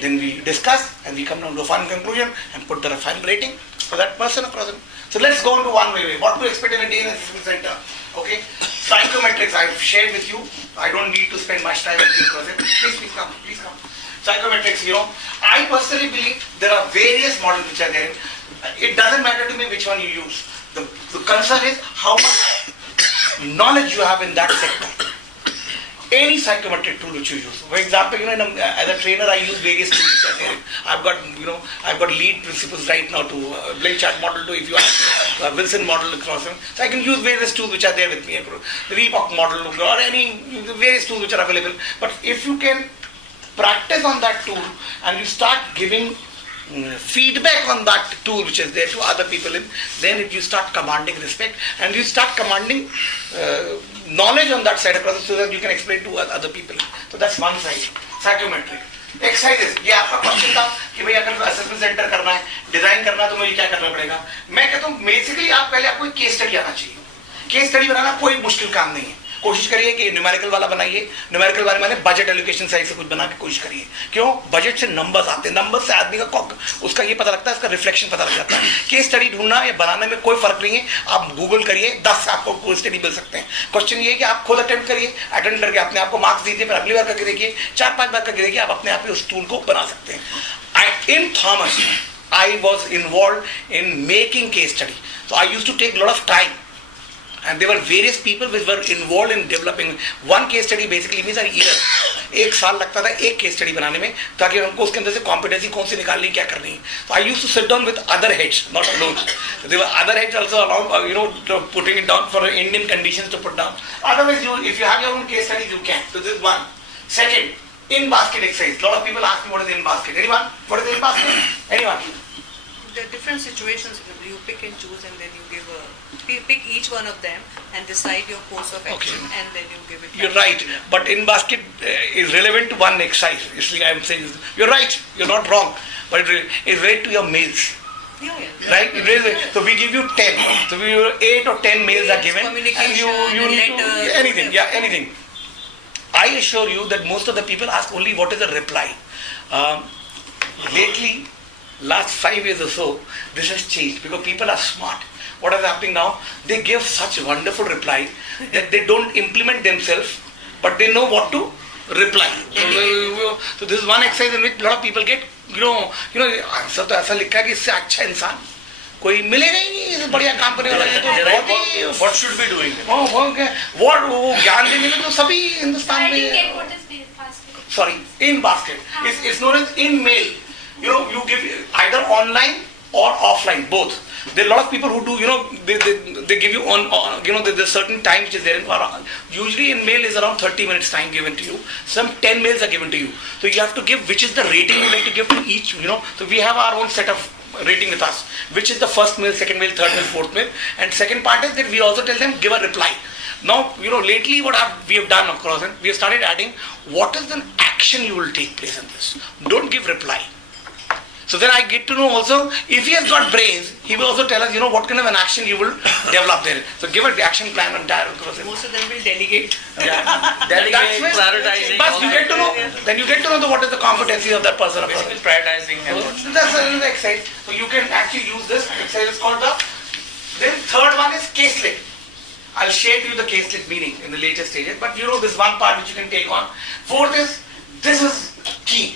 then we discuss and we come down to a final conclusion and put the final rating for that person across. So let's go on to one way. What to expect in a day in a assessment center? Okay, psychometrics I've shared with you. I don't need to spend much time with you across it. Please come. Psychometrics, I personally believe there are various models which are there. It doesn't matter to me which one you use. The concern is how much knowledge you have in that sector. Any psychometric tool which you use. For example, as a trainer, I use various tools which are there. I've got lead principles right now to Blink chart model to, if you ask, Wilson model across them. So I can use various tools which are there with me. The Reebok model or any various tools which are available. But if you can practice on that tool and you start giving feedback on that tool which is there to other people, then you start commanding respect and you start commanding knowledge on that side across so that you can explain to other people. So that's one side. Psychometric. Exercises. ये आपका question था कि भाई अगर assessment centre करना है, design करना है तो मुझे क्या करना पड़ेगा? मैं कहता हूँ बेसिकली पहले आपको एक केस स्टडी आना चाहिए. केस स्टडी बनाना कोई मुश्किल काम नहीं है. कोशिश करिए कि न्यूमेरिकल वाला बनाइए. न्यूमेरिकल वाले माने बजट एलोकेशन साइड से कुछ बना के कोशिश करिए. क्यों? बजट से नंबर्स आते हैं. नंबर से आदमी का उसका ये पता लगता है, इसका रिफ्लेक्शन पता लग जाता है. केस स्टडी ढूंढना या बनाने में कोई फर्क नहीं है. आप गूगल करिए, 10 से आपको केस स्टडी मिल सकते हैं. क्वेश्चन ये है कि आप खुद अटेम्प्ट करिए, अटेम्प्ट करके अपने आप को मार्क्स दीजिए, फिर अगली बार करके देखिए, 4-5 बार करके देखिए, आप अपने आप ही उस टूल को बना सकते हैं. इन Thomas I was involved in making case study. So I used to take a lot of time. And there were various people which were involved in developing. One case study basically means a year. 1 साल लगता था एक case study बनाने में, ताकि हमको उसके अंदर से competency कौन सी निकालनी, क्या करनी है. So I used to sit down with other heads, not alone. So there were other heads also along, putting it down for Indian conditions to put down. Otherwise, if you have your own case studies, you can. So this is one. Second, in-basket exercise. A lot of people ask me what is in-basket. Anyone? What is in-basket? Anyone? There are different situations. You pick and choose, and then you pick each one of them and decide your course of action, and then you give it. You're right, but in-basket is relevant to one exercise. I am saying you're right. You're not wrong, but it's related to your meals. Yeah. Right? So we give you 10. So 8 or 10 mails are given, and you need to anything. Yeah, anything. I assure you that most of the people ask only what is the reply. Lately, last 5 years or so, this has changed because people are smart. What is happening now? They give such wonderful reply that they don't implement themselves, but they know what to reply. So this is one exercise in which a lot of people get, answer तो ऐसा लिखा है कि इससे अच्छा इंसान कोई मिलेगा ही नहीं, इस बढ़िया काम करने वाला. ये तो what should be doing? वो ज्ञान देने में तो सभी हिंदुस्तान में. Sorry, in basket. It's known as in mail. You give either online or offline, both. There are a lot of people who do, they give you there's a certain time which is there. Usually in mail is around 30 minutes time given to you. Some 10 mails are given to you. So you have to give which is the rating you like to give to each, So we have our own set of rating with us. Which is the first mail, second mail, third mail, fourth mail. And second part is that we also tell them, give a reply. Now, lately what we have done across, we have started adding, what is the action you will take place in this? Don't give reply. So then I get to know also, if he has got brains, he will also tell us, what kind of an action you will develop there. So give an action plan on entire across. Most of them will delegate. Yeah. Delegate, prioritizing. But you get to know, then you get to know what is the competency of that person. Basically prioritizing. So that's another exercise. So you can actually use this exercise. It's called the. Then third one is caselet. I'll share to you the caselet meaning in the later stages. But this one part which you can take on. Fourth is, this is key.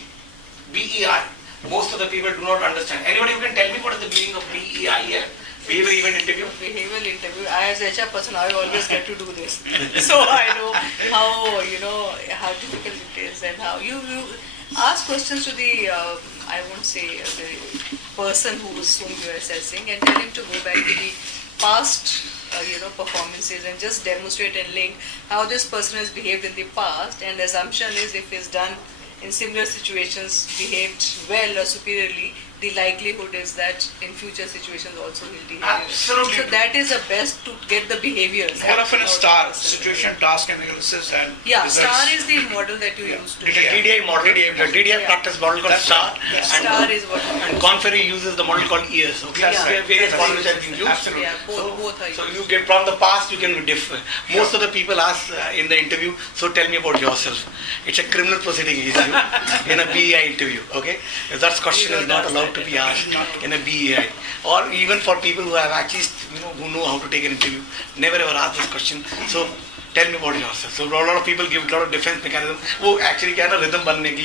BEI. Most of the people do not understand. Anybody who can tell me what is the meaning of BEI here? Behavior event interview? Behavioral interview. I as HR person, I always get to do this. So I know how difficult it is and how you ask questions to the, I won't say the person whom you are assessing, and tell him to go back to the past, performances and just demonstrate and link how this person has behaved in the past, and the assumption is if he's done in similar situations behaved well or superiorly, the likelihood is that in future situations also he'll behave. Absolutely. So that is the best to get the behaviors. More often a STAR, out of the situation, task analysis and Yeah, results. STAR is the model that you use to. DDI model, the DDI practice model called STAR. Yeah, And, STAR is what. And Conferry uses the model called EARS. Okay, Yeah. so there are various models which have been used. Absolutely. Yeah, both are So used. you get from the past, you can differ. Most of the people ask in the interview, so tell me about yourself. It's a criminal proceeding interview in a BEI interview. Okay, if that question is not allowed to be asked in a BEI, or even for people who have actually, who know how to take an interview, never ever ask this question. So tell me about yourself. So a lot of people give a lot of defense mechanism. वो actually क्या है ना rhythm बनाने के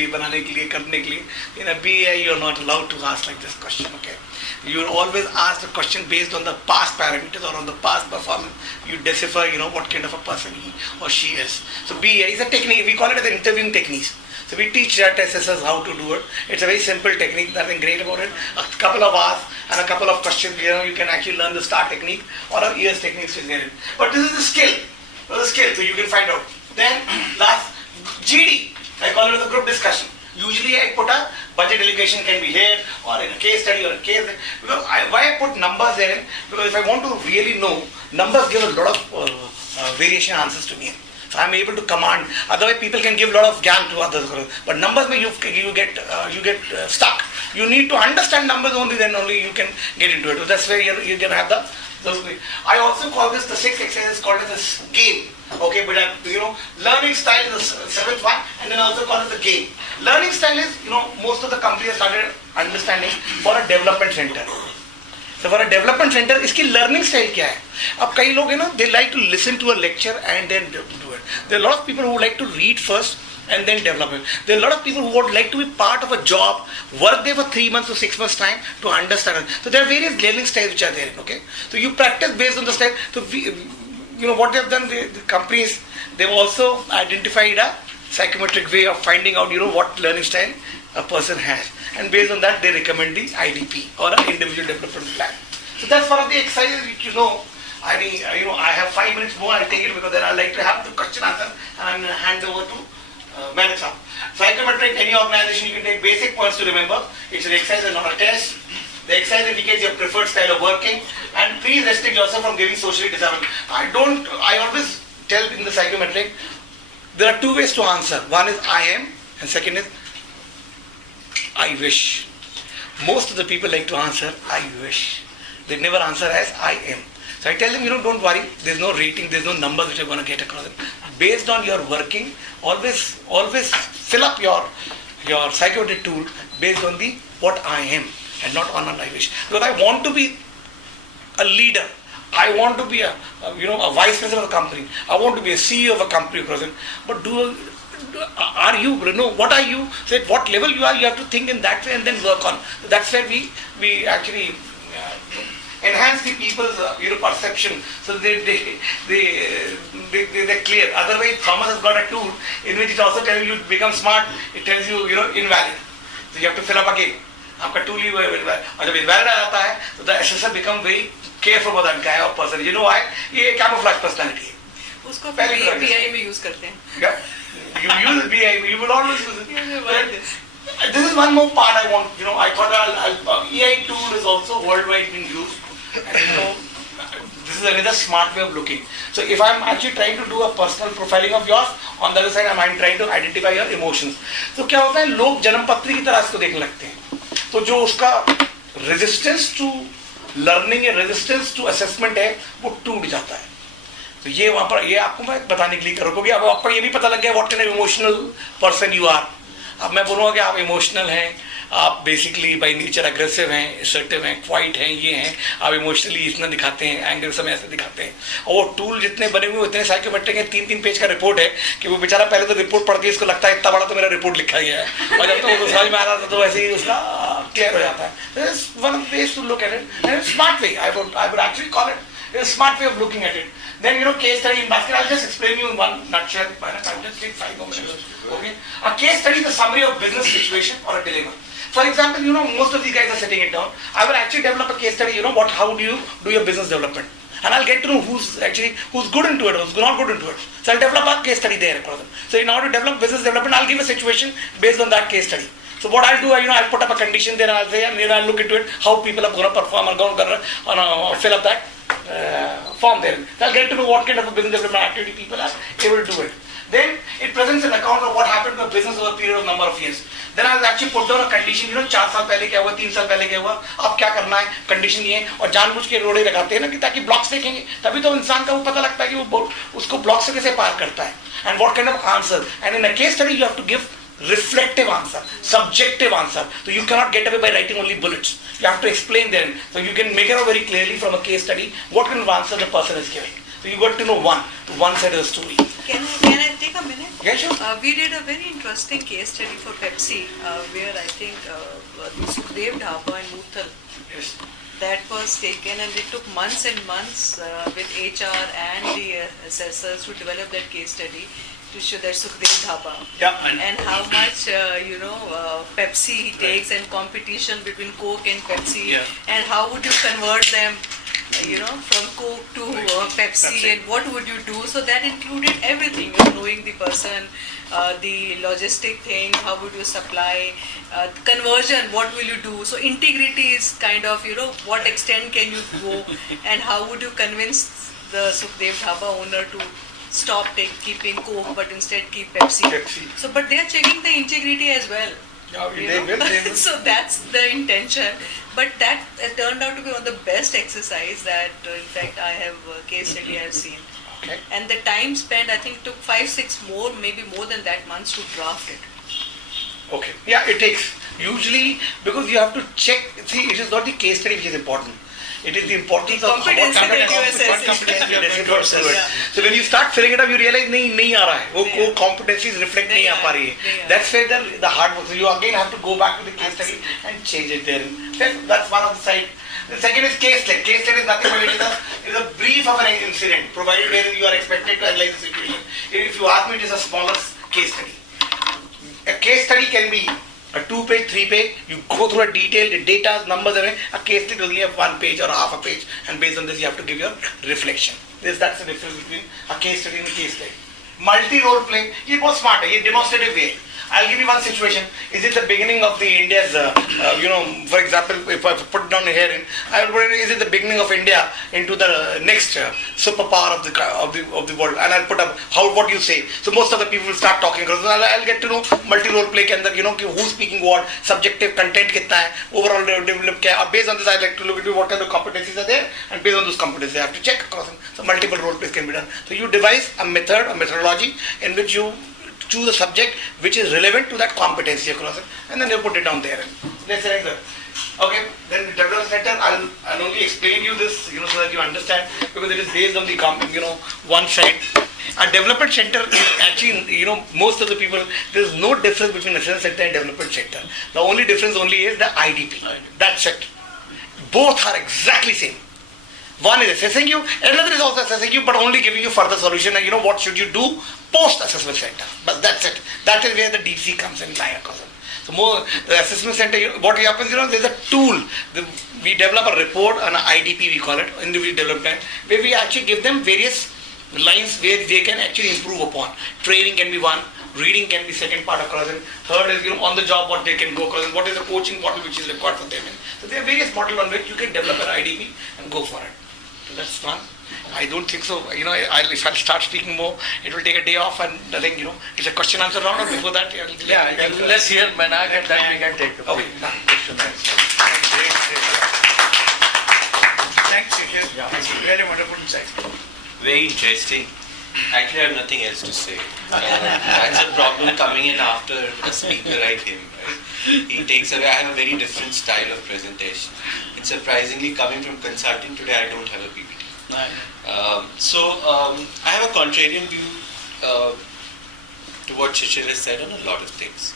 लिए करने के लिए. In a BEI you are not allowed to ask like this question. Okay, you always ask the question based on the past parameters or on the past performance. You decipher, what kind of a person he or she is. So BEI is a technique. We call it as interviewing techniques. So we teach data assessors how to do it. It's a very simple technique, nothing great about it. A couple of hours and a couple of questions, you can actually learn the STAR technique or a EARS technique to get it. But this is the skill. So you can find out. Then last GD, I call it the group discussion. Usually I put a budget allocation can be here or in a case study or a case. Because why I put numbers there? Because if I want to really know, numbers give a lot of variation answers to me. So I'm able to command. Otherwise, people can give a lot of gyan to others. But numbers, you get stuck. You need to understand numbers only. Then only you can get into it. So that's where you can have the. I also call this the sixth exercise called as a game. Okay, but learning style is the seventh one, and then also call it the game. Learning style is most of the companies have started understanding for a development center. So for a development center, इसकी learning style क्या है? अब कई लोग हैं ना, they like to listen to a lecture and then do it. There are a lot of people who like to read first and then develop it. There are a lot of people who would like to be part of a job, work there for 3 months or 6 months time to understand it. So there are various learning styles which are there. Okay, so you practice based on the style. So what they have done, the companies, they've also identified a psychometric way of finding out what learning style a person has, and based on that they recommend the IDP or an individual development plan. So that's one of the exercises which I mean, I have 5 minutes more. I'll take it because then I like to have the question answer, and I'm going to hand over to manager. Psychometric, any organization, you can take basic points to remember. It's an exercise and not a test. The exercise indicates your preferred style of working, and please restrict yourself from giving socially disabled. I always tell in the psychometric, there are 2 ways to answer. One is I am, and second is I wish. Most of the people like to answer I wish. They never answer as I am. So I tell them, don't worry, there's no rating, there's no numbers which are going to get across. Based on your working, always fill up your psychometric tool based on the what I am and not on I wish. Because I want to be a leader. I want to be a vice president of a company. I want to be a CEO of a company present. But are you, what are you? So at what level you are, you have to think in that way and then work on. That's where we actually enhance the people's perception, so they're clear. Otherwise, Thomas has got a tool in which it also tells you to become smart. It tells you invalid. So you have to fill up again. आपका tool ही invalid. और जब invalid आ जाता है, तो the assessor become very careful about that guy or person. You know why? ये camouflage personality है. उसको BI में use करते हैं. Yeah. You use BI. You will always use it. This is one more part I want. I thought EI tool is also worldwide being used. And this is another smart way of looking. So if I'm actually trying to do a personal profiling of yours, on the other side I'm trying to identify your emotions. So क्या होता है, लोग जन्मपत्री की तरह इसको देखने लगते हैं. तो जो उसका resistance to learning या resistance to assessment है, वो टूट जाता है. तो ये वहाँ पर आपको मैं बताने के लिए करूँगा कि अब आपको ये भी पता लग गया what kind of emotional person you are. अब मैं बोलूँगा कि आप इमोशनल हैं, आप बेसिकली बाय नेचर अग्रेसिव हैं, असर्टिव हैं, क्वाइट हैं, ये हैं, आप इमोशनली इतना दिखाते हैं, एंगर समय ऐसे दिखाते हैं. और वो टूल जितने बने हुए उतने साइकोमेट्रिक हैं, 3-3 पेज का रिपोर्ट है कि वो बेचारा पहले तो रिपोर्ट पढ़ के इसको लगता है इतना बड़ा तो मेरा रिपोर्ट लिखा गया है, और जब तो समझ में आ रहा था तो वैसे ही उसका क्लियर हो जाता है. One of the ways to look at it, and smart way, I would actually call it a smart way of looking at it. Then case study in basket, I'll just explain you in one nutshell. I'll just take 5 more minutes. Okay. A case study is a summary of business situation or a dilemma. For example, most of these guys are setting it down. I will actually develop a case study. How do you do your business development? And I'll get to know who's good into it, who's not good into it. So I'll develop a case study there. So in order to develop business development, I'll give a situation based on that case study. So what I'll do, I'll put up a condition there, and I'll say, and then I'll look into it, how people are going to perform, are going to fill up that form there. So I'll get to know what kind of a business development activity people are able to do it. Then it presents an account of what happened to the business over a period of number of years. Then I'll actually put down a condition, 4 साल पहले क्या हुआ, 3 साल पहले क्या हुआ, अब क्या करना है, कंडीशन ये है, और जानबूझ के रोड़े लगाते हैं ना कि ताकि ब्लॉक्स देखेंगे, तभी तो इंसान का वो पता लगता है कि वो उसको ब्लॉक से कैसे पार करता है. And what kind of answer. And in a case study you have to give reflective answer, subjective answer. So you cannot get away by writing only bullets. You have to explain them. So you can make it out very clearly from a case study what kind of answer the person is giving. So you got to know one side of the story. Can I take a minute? Yeah, sure. We did a very interesting case study for Pepsi, where I think the Sukhdev Dhaba in Muthal, yes, that was taken, and it took months and months with HR and the assessors to develop that case study to show that Sukhdev Dhaba, and how much Pepsi takes, and competition between Coke and Pepsi, and how would you convert them from Coke to Pepsi, and what would you do? So that included everything, knowing the person, the logistic thing, how would you supply, conversion, what will you do? So integrity is kind of, what extent can you go, and how would you convince the Sukhdev Dhaba owner to stop keeping Coke but instead keep Pepsi. So, but they are checking the integrity as well. They will. So that's the intention. But that turned out to be one of the best exercise that, in fact, I have case study I have seen. Okay. And the time spent, I think, took 5-6 more, maybe more than that months to draft it. Okay. Yeah, it takes. Usually, because you have to check. See, it is not the case study which is important. It is the importance of what kind of competency you are going to it. So when you start filling it up, you realize नहीं आ रहा है. वो competencies reflect नहीं आ पा रही है. That's where the hard work. So you again have to go back to the case study and change it there. That's one of the side. The second is case study. Case study is nothing but it is a brief of an incident, provided where you are expected to analyze the situation. If you ask me, it is a smaller case study. A case study can be a 2-page, 3-page, you go through a detail, the data, numbers, a case study only have 1 page or half a page, and based on this you have to give your reflection. That's the difference between a case study and a case study. Multi-role play, ये बहुत smart है, ये demonstrative way. I'll give you one situation. Is it the beginning of the India's, for example, if I put down here, I will put it, is it the beginning of India into the next superpower of the world? And I'll put up what you say. So most of the people will start talking. I'll get to know multi-role play के अंदर, who's speaking what, subjective content कितना है, overall develop क्या है. Based on this, I like to look into what kind of competencies are there, and based on those competencies, I have to check across them. So multiple role plays can be done. So you devise a methodology in which you choose a subject which is relevant to that competency across it, and then you put it down there. Let's say like that. Okay, then the development center, I'll only explain you this, so that you understand, because it is based on the one side. A development center is actually, most of the people, there is no difference between assessment center and development center. The only difference is the IDP. That's it. Both are exactly same. One is assessing you, another is also assessing you, but only giving you further solution, and what should you do post-assessment center. But that's it. That is where the DC comes in line. So the assessment center, what happens, there's a tool. We develop a report, an IDP we call it, individual development, where we actually give them various lines where they can actually improve upon. Training can be one, reading can be second part across it. Third is on the job what they can go across, what is the coaching model which is required for them. So there are various models on which you can develop an IDP and go for it. So that's one. I don't think so. If I'll start speaking more, it will take a day off, and I think it's a question answer round. Or before that, let's hear Manak, and then we can take a okay. Thanks, Shikhar. Very wonderful insight. Very interesting. Actually, I have nothing else to say. That's a problem coming in after a speaker like him. He takes away. I have a very different style of presentation. And surprisingly, coming from consulting today, I don't have a PPT. I have a contrarian view to what Shishir has said on a lot of things.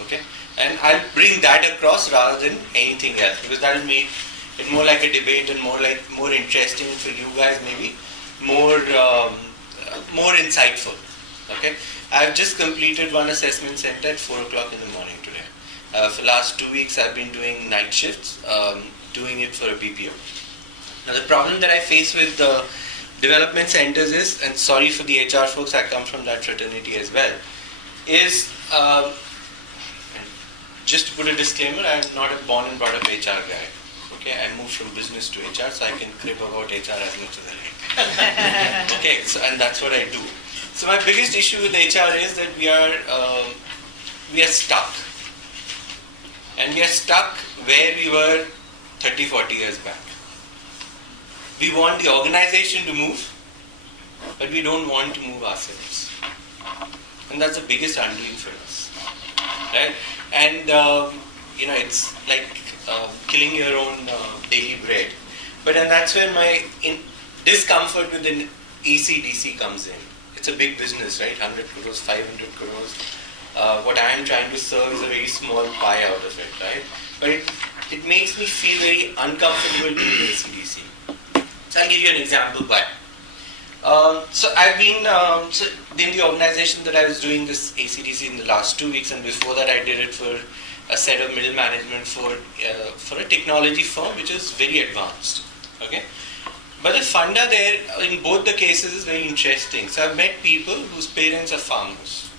Okay, and I'll bring that across rather than anything else, because that will make it more like a debate and more interesting for you guys, maybe more insightful. Okay, I've just completed one assessment center at 4 o'clock in the morning today. For the last 2 weeks, I've been doing night shifts, doing it for a BPO. Now the problem that I face with the development centers is, and sorry for the HR folks, I come from that fraternity as well, is just to put a disclaimer, I'm not a born and brought up HR guy. Okay, I moved from business to HR, so I can crib about HR as much as I like. Okay, so and that's what I do. So my biggest issue with HR is that we are stuck, and we are stuck where we were 30, 40 years back. We want the organization to move, but we don't want to move ourselves, and that's the biggest undoing for us, right? And it's like killing your own daily bread. But and that's where my discomfort with an AC/DC comes in. It's a big business, right? 100 crores, 500 crores. What I am trying to serve is a very small pie out of it, right? But it makes me feel very uncomfortable doing AC/DC. So I'll give you an example why. So I've been in the organization that I was doing this AC/DC in the last 2 weeks, and before that I did it for a set of middle management for a technology firm which is very advanced. Okay, but the funda there in both the cases is very interesting. So I've met people whose parents are farmers.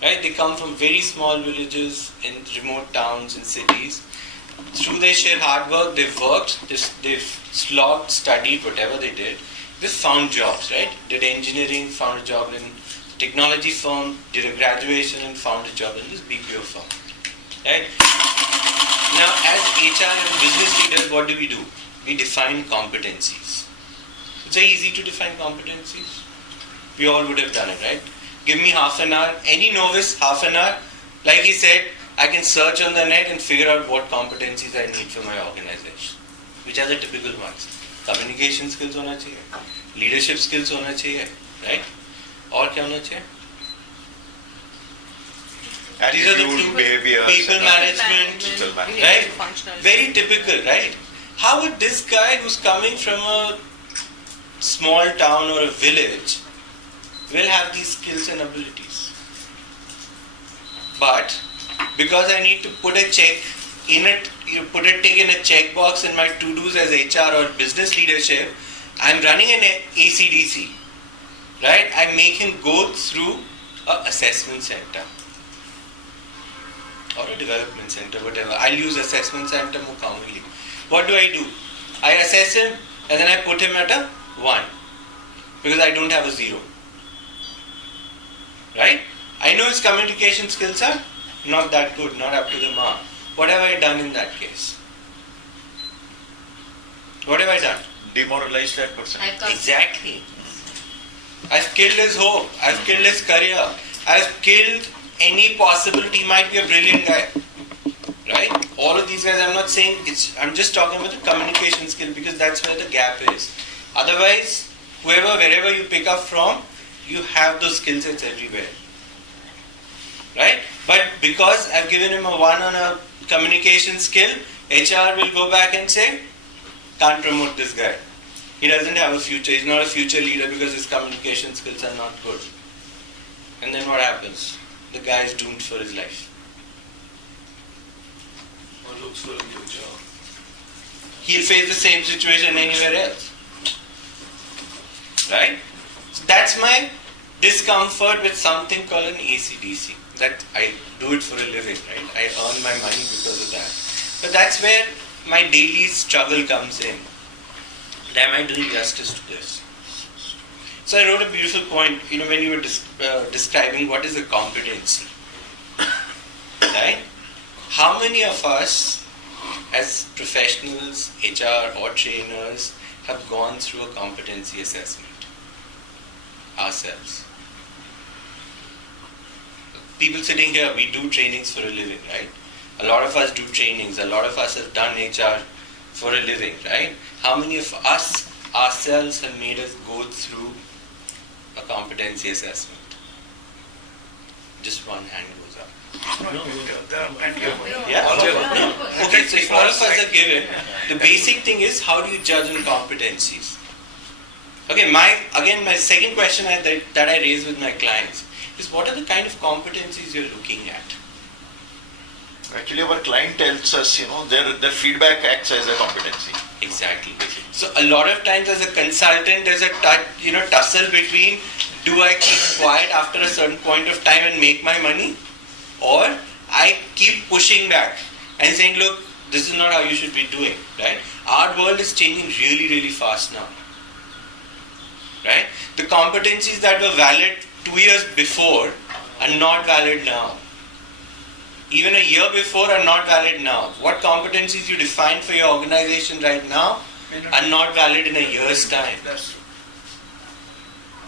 Right, they come from very small villages in remote towns and cities. Through their sheer hard work, they've worked, they've slogged, studied, whatever they did. They found jobs, right? Did engineering, found a job in technology firm, did a graduation and found a job in this BPO firm, right? Now, as HR and business leaders, what do? We define competencies. It's very easy to define competencies. We all would have done it, right? Give me half an hour, any novice, half an hour. Like he said, I can search on the net and figure out what competencies I need for my organization. Which are the typical ones? Communication skills होना चाहिए, leadership skills होना चाहिए, right? और क्या होना चाहिए? These are the two, behavior, people management, right? Very typical, right? How would this guy who's coming from a small town or a village will have these skills and abilities? But because I need to put a check in it, you put a tick in a checkbox in my to-dos as HR or business leadership, I'm running an AC/DC, right? I make him go through an assessment center or a development center, whatever. I'll use assessment center more commonly. What do? I assess him and then I put him at a 1 because I don't have a 0, right? I know his communication skills are not that good, not up to the mark. What have I done in that case? What have I done? Demoralize that person. Exactly. I've killed his hope. I've killed his career. I've killed any possibility. He might be a brilliant guy. Right? All of these guys, I'm not saying I'm just talking about the communication skill because that's where the gap is. Otherwise, wherever you pick up from, you have those skill sets everywhere. Right? But because I've given him a 1 on a communication skill, HR will go back and say, can't promote this guy. He doesn't have a future. He's not a future leader because his communication skills are not good. And then what happens? The guy is doomed for his life. Or looks for a new job. He'll face the same situation anywhere else. Right? So that's my discomfort with something called an AC/DC. That I do it for a living, right? I earn my money because of that. But that's where my daily struggle comes in. Am I doing justice to this? So I wrote a beautiful point, when you were describing what is a competency. Right? How many of us as professionals, HR or trainers have gone through a competency assessment ourselves? People sitting here, we do trainings for a living, right? A lot of us do trainings. A lot of us have done HR for a living, right? How many of us ourselves have made us go through a competency assessment? Just one hand goes up. Yeah? Okay, so if all of us are given, the basic thing is how do you judge on competencies? Okay, my second question that I raise with my clients is what are the kind of competencies you're looking at? Actually, our client tells us, their feedback acts as a competency. Exactly. So a lot of times as a consultant, there's a tussle between, do I keep quiet after a certain point of time and make my money, or I keep pushing back and saying, look, this is not how you should be doing, right? Our world is changing really, really fast now, right? The competencies that were valid 2 years before are not valid now. Even a year before are not valid now. What competencies you define for your organization right now are not valid in a year's time. That's true.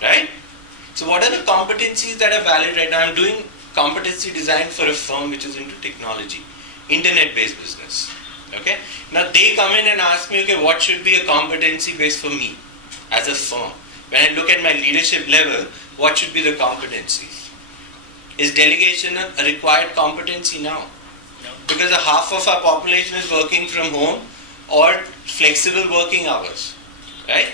Right? So what are the competencies that are valid right now? I'm doing competency design for a firm which is into technology, internet-based business. Okay? Now they come in and ask me, okay, what should be a competency base for me as a firm? When I look at my leadership level, what should be the competencies? Is delegation a required competency now? No. Because half of our population is working from home or flexible working hours, right?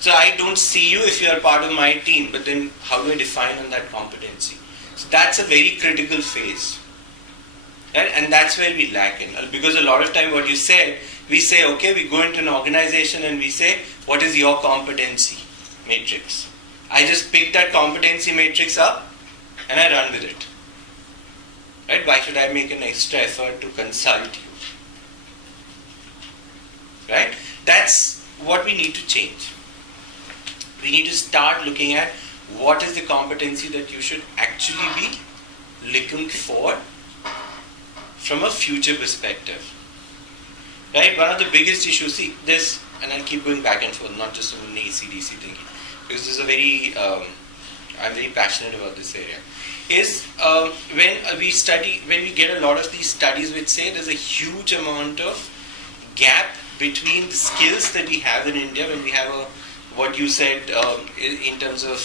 So I don't see you if you are part of my team, but then how do I define on that competency? So that's a very critical phase, right? And that's where we lack in. Because a lot of time what you said, we say, okay, we go into an organization and we say, what is your competency matrix? I just pick that competency matrix up and I run with it. Right? Why should I make an extra effort to consult you? Right? That's what we need to change. We need to start looking at what is the competency that you should actually be looking for from a future perspective. Right? One of the biggest issues, see this, and I'll keep going back and forth, not just on the AC/DC thinking, because this is a very, I'm very passionate about this area, is when we get a lot of these studies which say there's a huge amount of gap between the skills that we have in India when we have what you said in terms of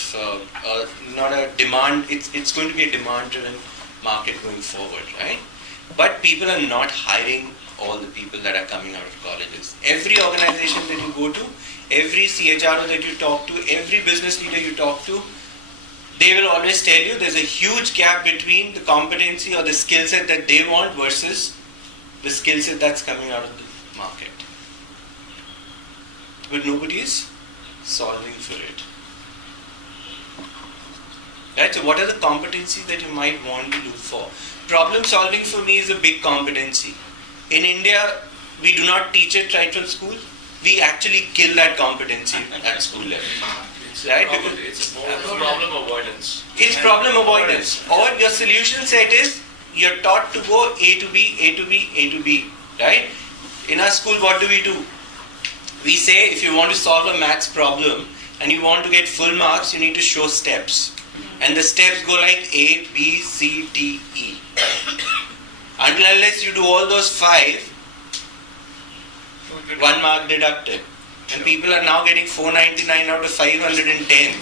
not a demand, it's going to be a demand-driven market going forward, right? But people are not hiring all the people that are coming out of colleges. Every organization that you go to, every CHRO that you talk to, every business leader you talk to, they will always tell you there's a huge gap between the competency or the skill set that they want versus the skill set that's coming out of the market. But nobody is solving for it. Right? So what are the competencies that you might want to look for? Problem solving for me is a big competency. In India, we do not teach it right from school. We actually kill that competency at school level. Right? It's more problem avoidance. It's problem avoidance. Or your solution set is you're taught to go A to B, A to B, A to B. Right? In our school, what do? We say if you want to solve a maths problem and you want to get full marks, you need to show steps. And the steps go like A, B, C, D, E. Until unless you do all those 5, 1 mark deducted. And people are now getting 499 out of 510.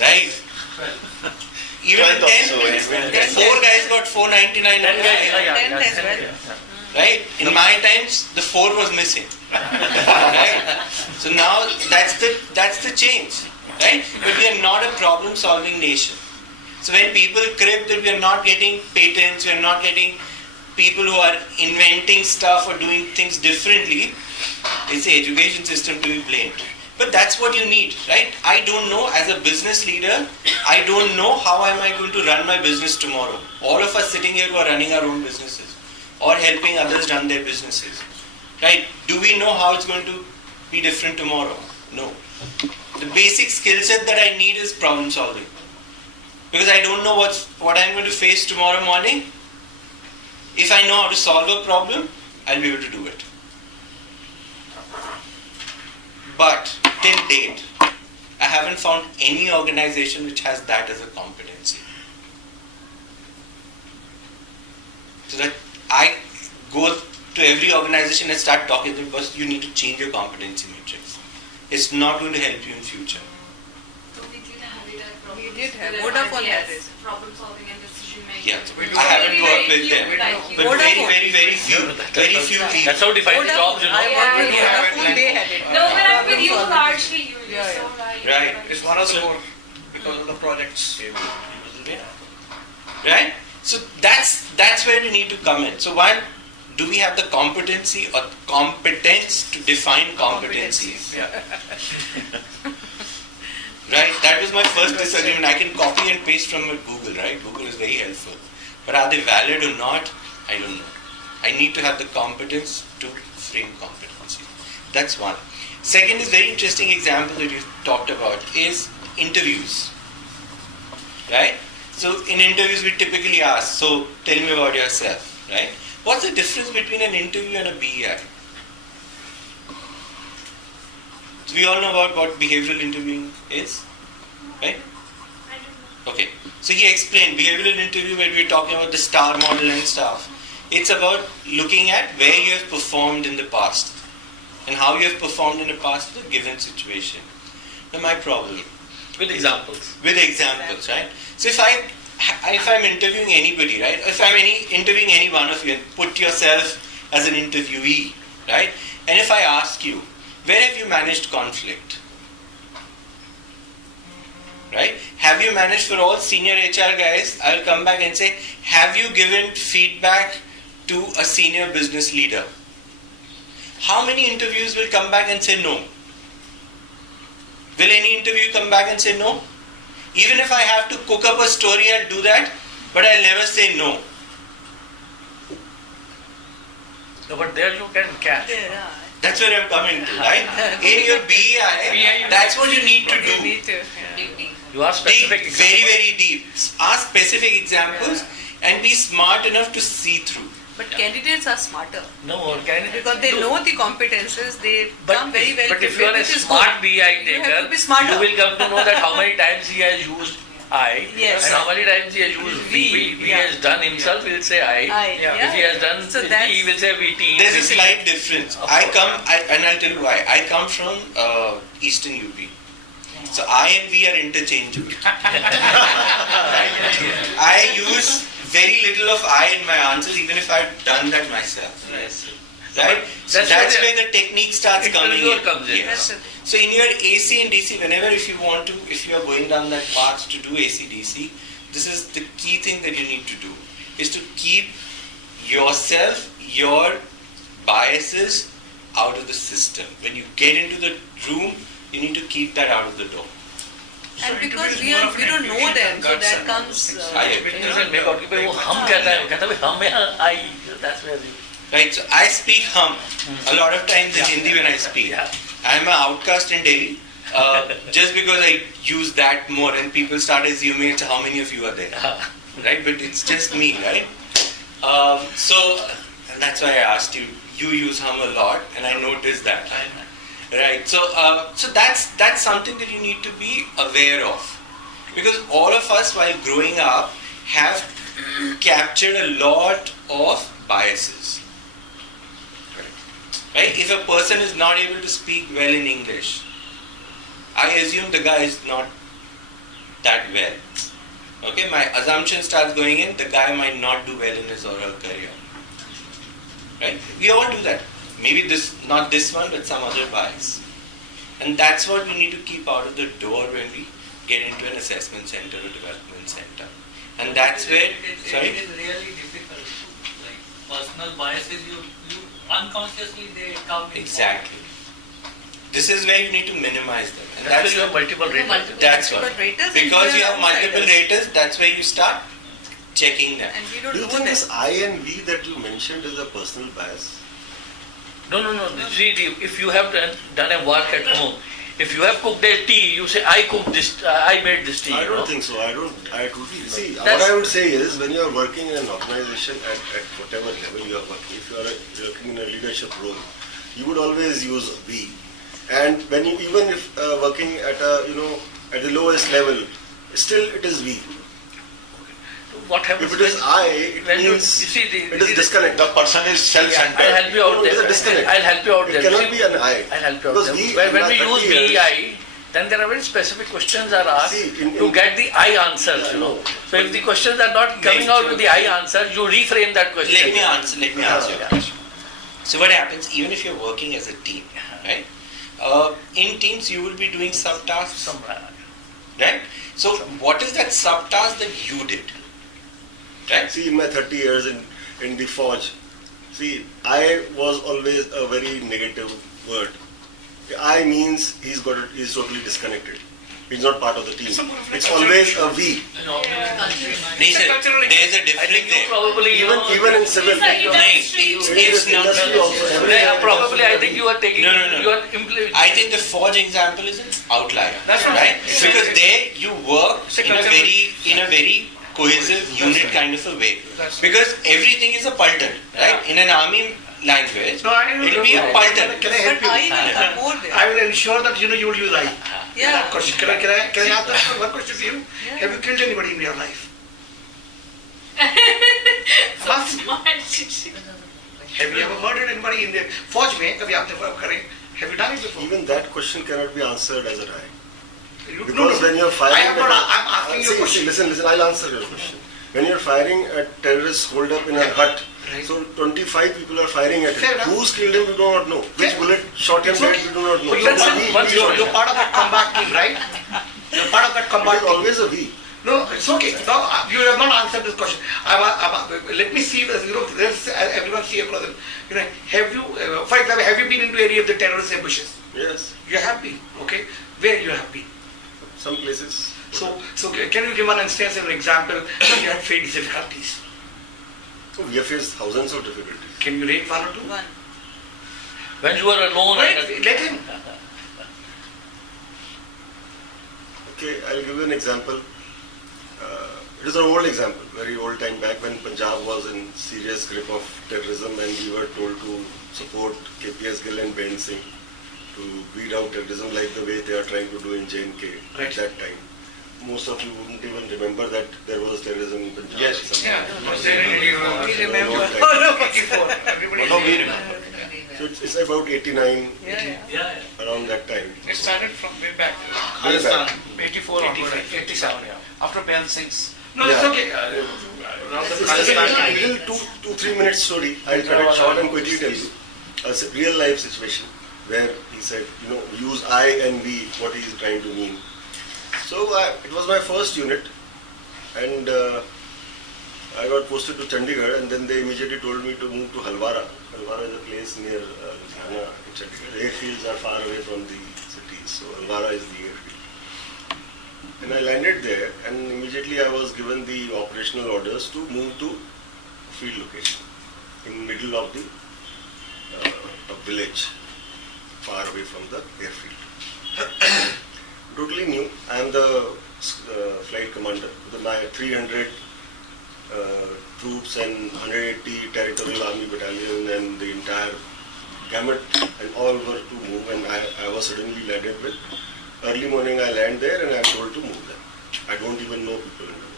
Right? Even 10, 4 guys got 499 out of 5. 10 as well. Right? In my times, the 4 was missing. Right? So now that's the change. Right? But we are not a problem-solving nation. So when people crib that we are not getting patents, we are not getting people who are inventing stuff or doing things differently, it's the education system to be blamed. But that's what you need, right? I don't know, as a business leader, I don't know how am I going to run my business tomorrow. All of us sitting here who are running our own businesses or helping others run their businesses, right? Do we know how it's going to be different tomorrow? No. The basic skill set that I need is problem solving. Because I don't know what I'm going to face tomorrow morning. If I know how to solve a problem, I'll be able to do it. But till date, I haven't found any organization which has that as a competency. So that I go to every organization and start talking to them, because you need to change your competency matrix. It's not going to help you in future. We did have Vodafone had it. Problem solving and decision making. Yeah, I haven't worked with them, but very few people. That's how defined jobs, you know. I worked with Vodafone, they had it. No, but I'm with you largely. Right. It's one of the more because of the projects. Right? So that's where we need to come in. So one, do we have the competency or competence to define competencies? Yeah. Right? That was my first disagreement. I can copy and paste from Google, right? Google is very helpful. But are they valid or not? I don't know. I need to have the competence to frame competency. That's one. Second is very interesting example that you talked about is interviews. Right? So in interviews we typically ask, so tell me about yourself, right? What's the difference between an interview and a BEI? So we all know about what behavioral interviewing is, right? Okay. So he explained behavioral interview when we were talking about the STAR model and stuff. It's about looking at where you have performed in the past and how you have performed in the past in a given situation. Now my problem. With examples. With examples, right? So if I'm interviewing anybody, right? If I'm interviewing any one of you and put yourself as an interviewee, right? And if I ask you, where have you managed conflict? Right? Have you managed for all senior HR guys? I'll come back and say, have you given feedback to a senior business leader? How many interviews will come back and say no? Will any interview come back and say no? Even if I have to cook up a story, I'll do that, but I'll never say no. No, but there you can catch. That's where I'm coming to, right? In your BEI, that's what you need to do. You are specific examples. Very, very deep. Ask specific examples and be smart enough to see through. But candidates are smarter. No, candidates because they know the competences, they come very well. But if you are a smart BI taker, you will come to know that how many times he has used I, yes, and how many times he has used V. If he has done himself, he will say I. If he has done V, he will say VT. There's a slight difference. And I'll tell you why. I come from Eastern UP. So I and V are interchangeable. I use very little of I in my answers, even if I've done that myself. Yes. Right? So that's where the technique starts coming in. Yes. So in your AC and DC, whenever if you are going down that path to do AC DC, this is the key thing that you need to do, is to keep yourself, your biases out of the system. When you get into the room, you need to keep that out of the door. And because we don't know them, so that comes. That's where we. Right, so I speak hum a lot of times in Hindi when I speak. I'm an outcast in Delhi just because I use that more and people start assuming it's how many of you are there. Right, but it's just me, right? So that's why I asked you. You use hum a lot and I noticed that. Right, so that's something that you need to be aware of. Because all of us while growing up have captured a lot of biases. Right? If a person is not able to speak well in English, I assume the guy is not that well. Okay, my assumption starts going in, the guy might not do well in his or her career. Right? We all do that. Maybe not this one, but some other bias. And that's what we need to keep out of the door when we get into an assessment center or development center. And that's where, sorry? It is really difficult to, like, personal biases, you unconsciously they come in. Exactly. This is where you need to minimize them. And that's where you have multiple raters. That's what. Because you have multiple raters, that's where you start checking them. Do you think this I and V that you mentioned is a personal bias? No. See, if you have done a work at home, if you have cooked a tea, you say, I cooked this, I made this tea. I don't think so. I totally see. What I would say is, when you are working in an organization at whatever level you are working, if you are working in a leadership role, you would always use we. And when you, even if working at at the lowest level, still it is we. What happens if it is I, it means it is disconnect. The person is self-centered. I'll help you out there. It is a disconnect. I'll help you out there. It cannot be an I. I'll help you out there. When we use BEI, then there are very specific questions are asked to get the I answers, So if the questions are not coming out with the I answer, you reframe that question. Let me answer your question. So what happens, even if you're working as a team, right? In teams you will be doing subtasks, right? So what is that subtask that you did? Right? See, in my 30 years in the forge, see, I was always a very negative word. I means he's totally disconnected. He's not part of the team. It's always a we. There's a difference there. Probably even in civil. It's not. Probably I think you are taking. No. You are I think the forge example is an outlier. That's right. Because there you work in a very cohesive unit kind of a way. Because everything is a pulton, right? In an army language, it will be a pulton. Can I help you? I will ensure that you will use I. Yeah. Question. Can I ask that one question to you? Yeah. Have you killed anybody in your life? Have you ever murdered anybody in the forge mein? Kabhi aapne kare? Have you done it before? Even that question cannot be answered as a right. No, when you're firing, I'm asking you a question. Listen, I'll answer your question. When you're firing at terrorists holed up in a hut, so 25 people are firing at him. Who's killed him, we do not know. Which bullet shot him dead, we do not know. You're part of that combat team, right? You're part of that combat team. Always a we. No, it's okay. No, you have not answered this question. Let me see this. Let's everyone see across it. Have you, for example, have you been into any of the terrorist ambushes? Yes. You have been. Okay. Where you have been? Some places. So can you give an instance, an example when you have faced difficulties? Oh, we have faced thousands of difficulties. Can you rate one or two? One. When you are alone. Let him. Okay, I'll give you an example. It is an old example, very old time back when Punjab was in serious grip of terrorism and we were told to support KPS Gill and Ben Singh to weed out terrorism like the way they are trying to do in J&K at that time. Most of you wouldn't even remember that there was terrorism in Punjab. Yes. Yeah. We remember. No, we remember. So it's about 89, around that time. It started from way back. Way back. 84 onward. 87, yeah. After Ben Singh's. No, it's okay. It's a 2-3 minute story. I'll cut it short and quickly tell you. A real life situation where he said, use I and we, what he is trying to mean. So it was my first unit and I got posted to Chandigarh and then they immediately told me to move to Halwara. Halwara is a place near Ludhiana in Chandigarh. The airfields are far away from the cities, so Halwara is the airfield. And I landed there and immediately I was given the operational orders to move to field location in middle of the village, far away from the airfield. Totally new. I am the flight commander. My 300 troops and 180 territorial army battalion and the entire gamut and all were to move and I was suddenly landed with. Early morning I land there and I am told to move them. I don't even know people in the room.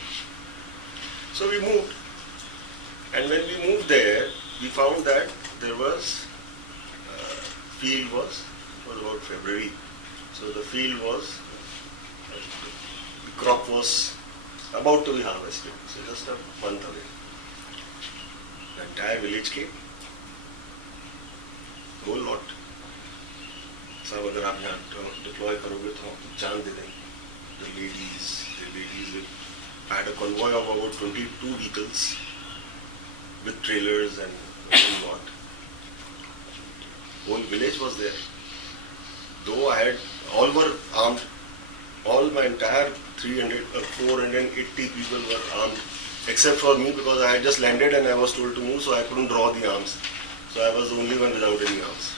So we moved. And when we moved there, we found that there was, field was about February. So the field was, the crop was about to be harvested. So just a month away. The entire village came. Whole lot. साहब अगर आप यहाँ deploy करोगे तो आपको जान दे देंगे. The ladies with, I had a convoy of about 22 vehicles with trailers and what. Whole village was there. Though all were armed, all my entire 480 people were armed, except for me because I had just landed and I was told to move, so I couldn't draw the arms. So I was the only one without any arms.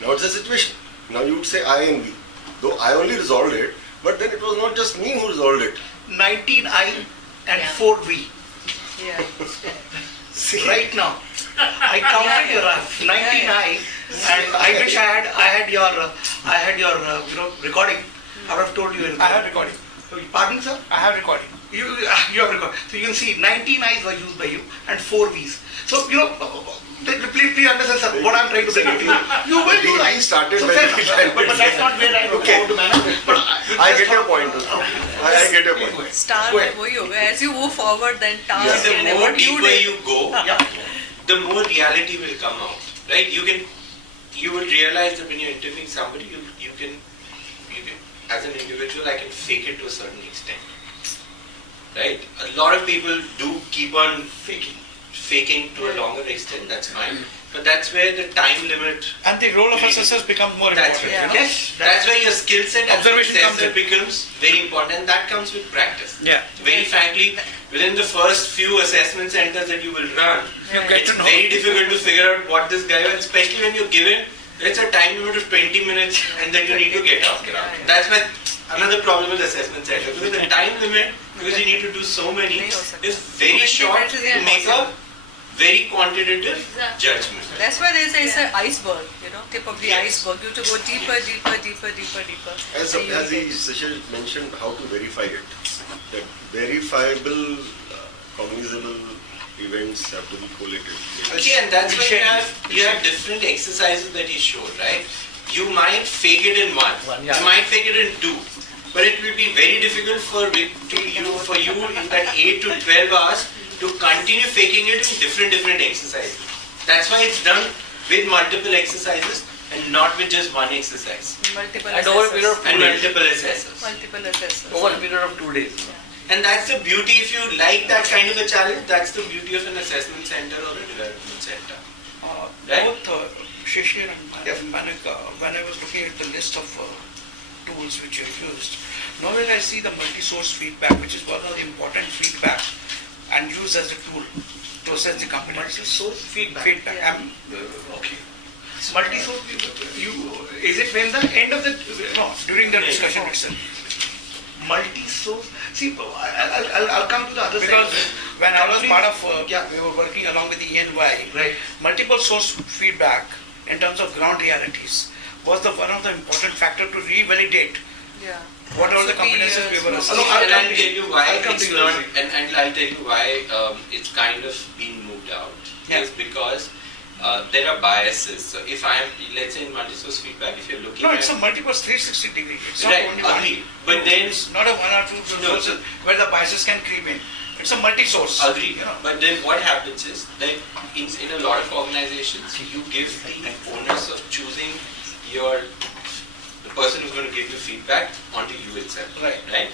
Now it's a situation. Now you would say I and we. Though I only resolved it, but then it was not just me who resolved it. 19 I and 4 we. Yeah. See, right now, I counted your 19 I, and I wish I had your recording. I would have told you. I have recording. Pardon, sir? I have recording. You have recording. So you can see 19 I's were used by you and 4 V's. So please understand, sir, what I'm trying to say to you. You will do that. He started so by but that's not where I want to manage. But I get your point. I get your point. Start वही होगा. As you move forward, then task The and more what you deeper did. you go, the more reality will come out. Right? You will realize that when you're interviewing somebody, you can, as an individual, I can fake it to a certain extent. right? A lot of people do keep on faking to a longer extent, that's fine. But that's where the time limit and the role of assessors becomes more that's important. Right. Yes. That's where your skill set as an Observation assessor becomes very important, and that comes with practice. Yeah. Very frankly, within the first few assessment centers that you will run, it's to know. very difficult to figure out what this guy, especially when you're given, it's a time limit of 20 minutes and then you need to get out. That's why another problem with assessment center, because the time limit, because you need to do so many, is very short to make a very quantitative judgment. That's why they say it's an iceberg, tip of the iceberg. You have to go deeper. As the session mentioned, how to verify it. That verifiable, cognizable events have to be collated. Okay, and that's why you have different exercises that he showed, right? You might fake it in one, you might fake it in two, but it will be very difficult for you in that 8 to 12 hours to continue faking it in different exercises. That's why it's done with multiple exercises and not with just one exercise. Multiple Over a period of 2 days. Multiple assessors. Over a period of 2 days. And that's the beauty, if you like that kind of a challenge, that's the beauty of an assessment center or a development center. Both Shishir and Manik, when I was looking at the list of tools which you used, nowhere I see the multi-source feedback, which is one of the important feedback and used as a tool to assess the company. Multi-source feedback. Okay. Multi-source, is it when the end of the, no, during the discussion itself. Multi-source, see, I'll come to the other because side. When I was part of, we were working along with the ENY, right. Multiple source feedback in terms of ground realities was one of the important factors to revalidate what are the competencies we were assessing. And I'll tell you why it's not, and I'll tell you why it's kind of been moved out. It's because there are biases. So if let's say in multi-source feedback, if you're looking at... No, it's a multiple 360 degree. It's not right, only agree. But then... It's not a one or two sources where the biases can creep in. It's a multi-source. Agree. But then what happens is that in a lot of organizations, you give the onus of choosing the person who's going to give you feedback onto you itself. Right.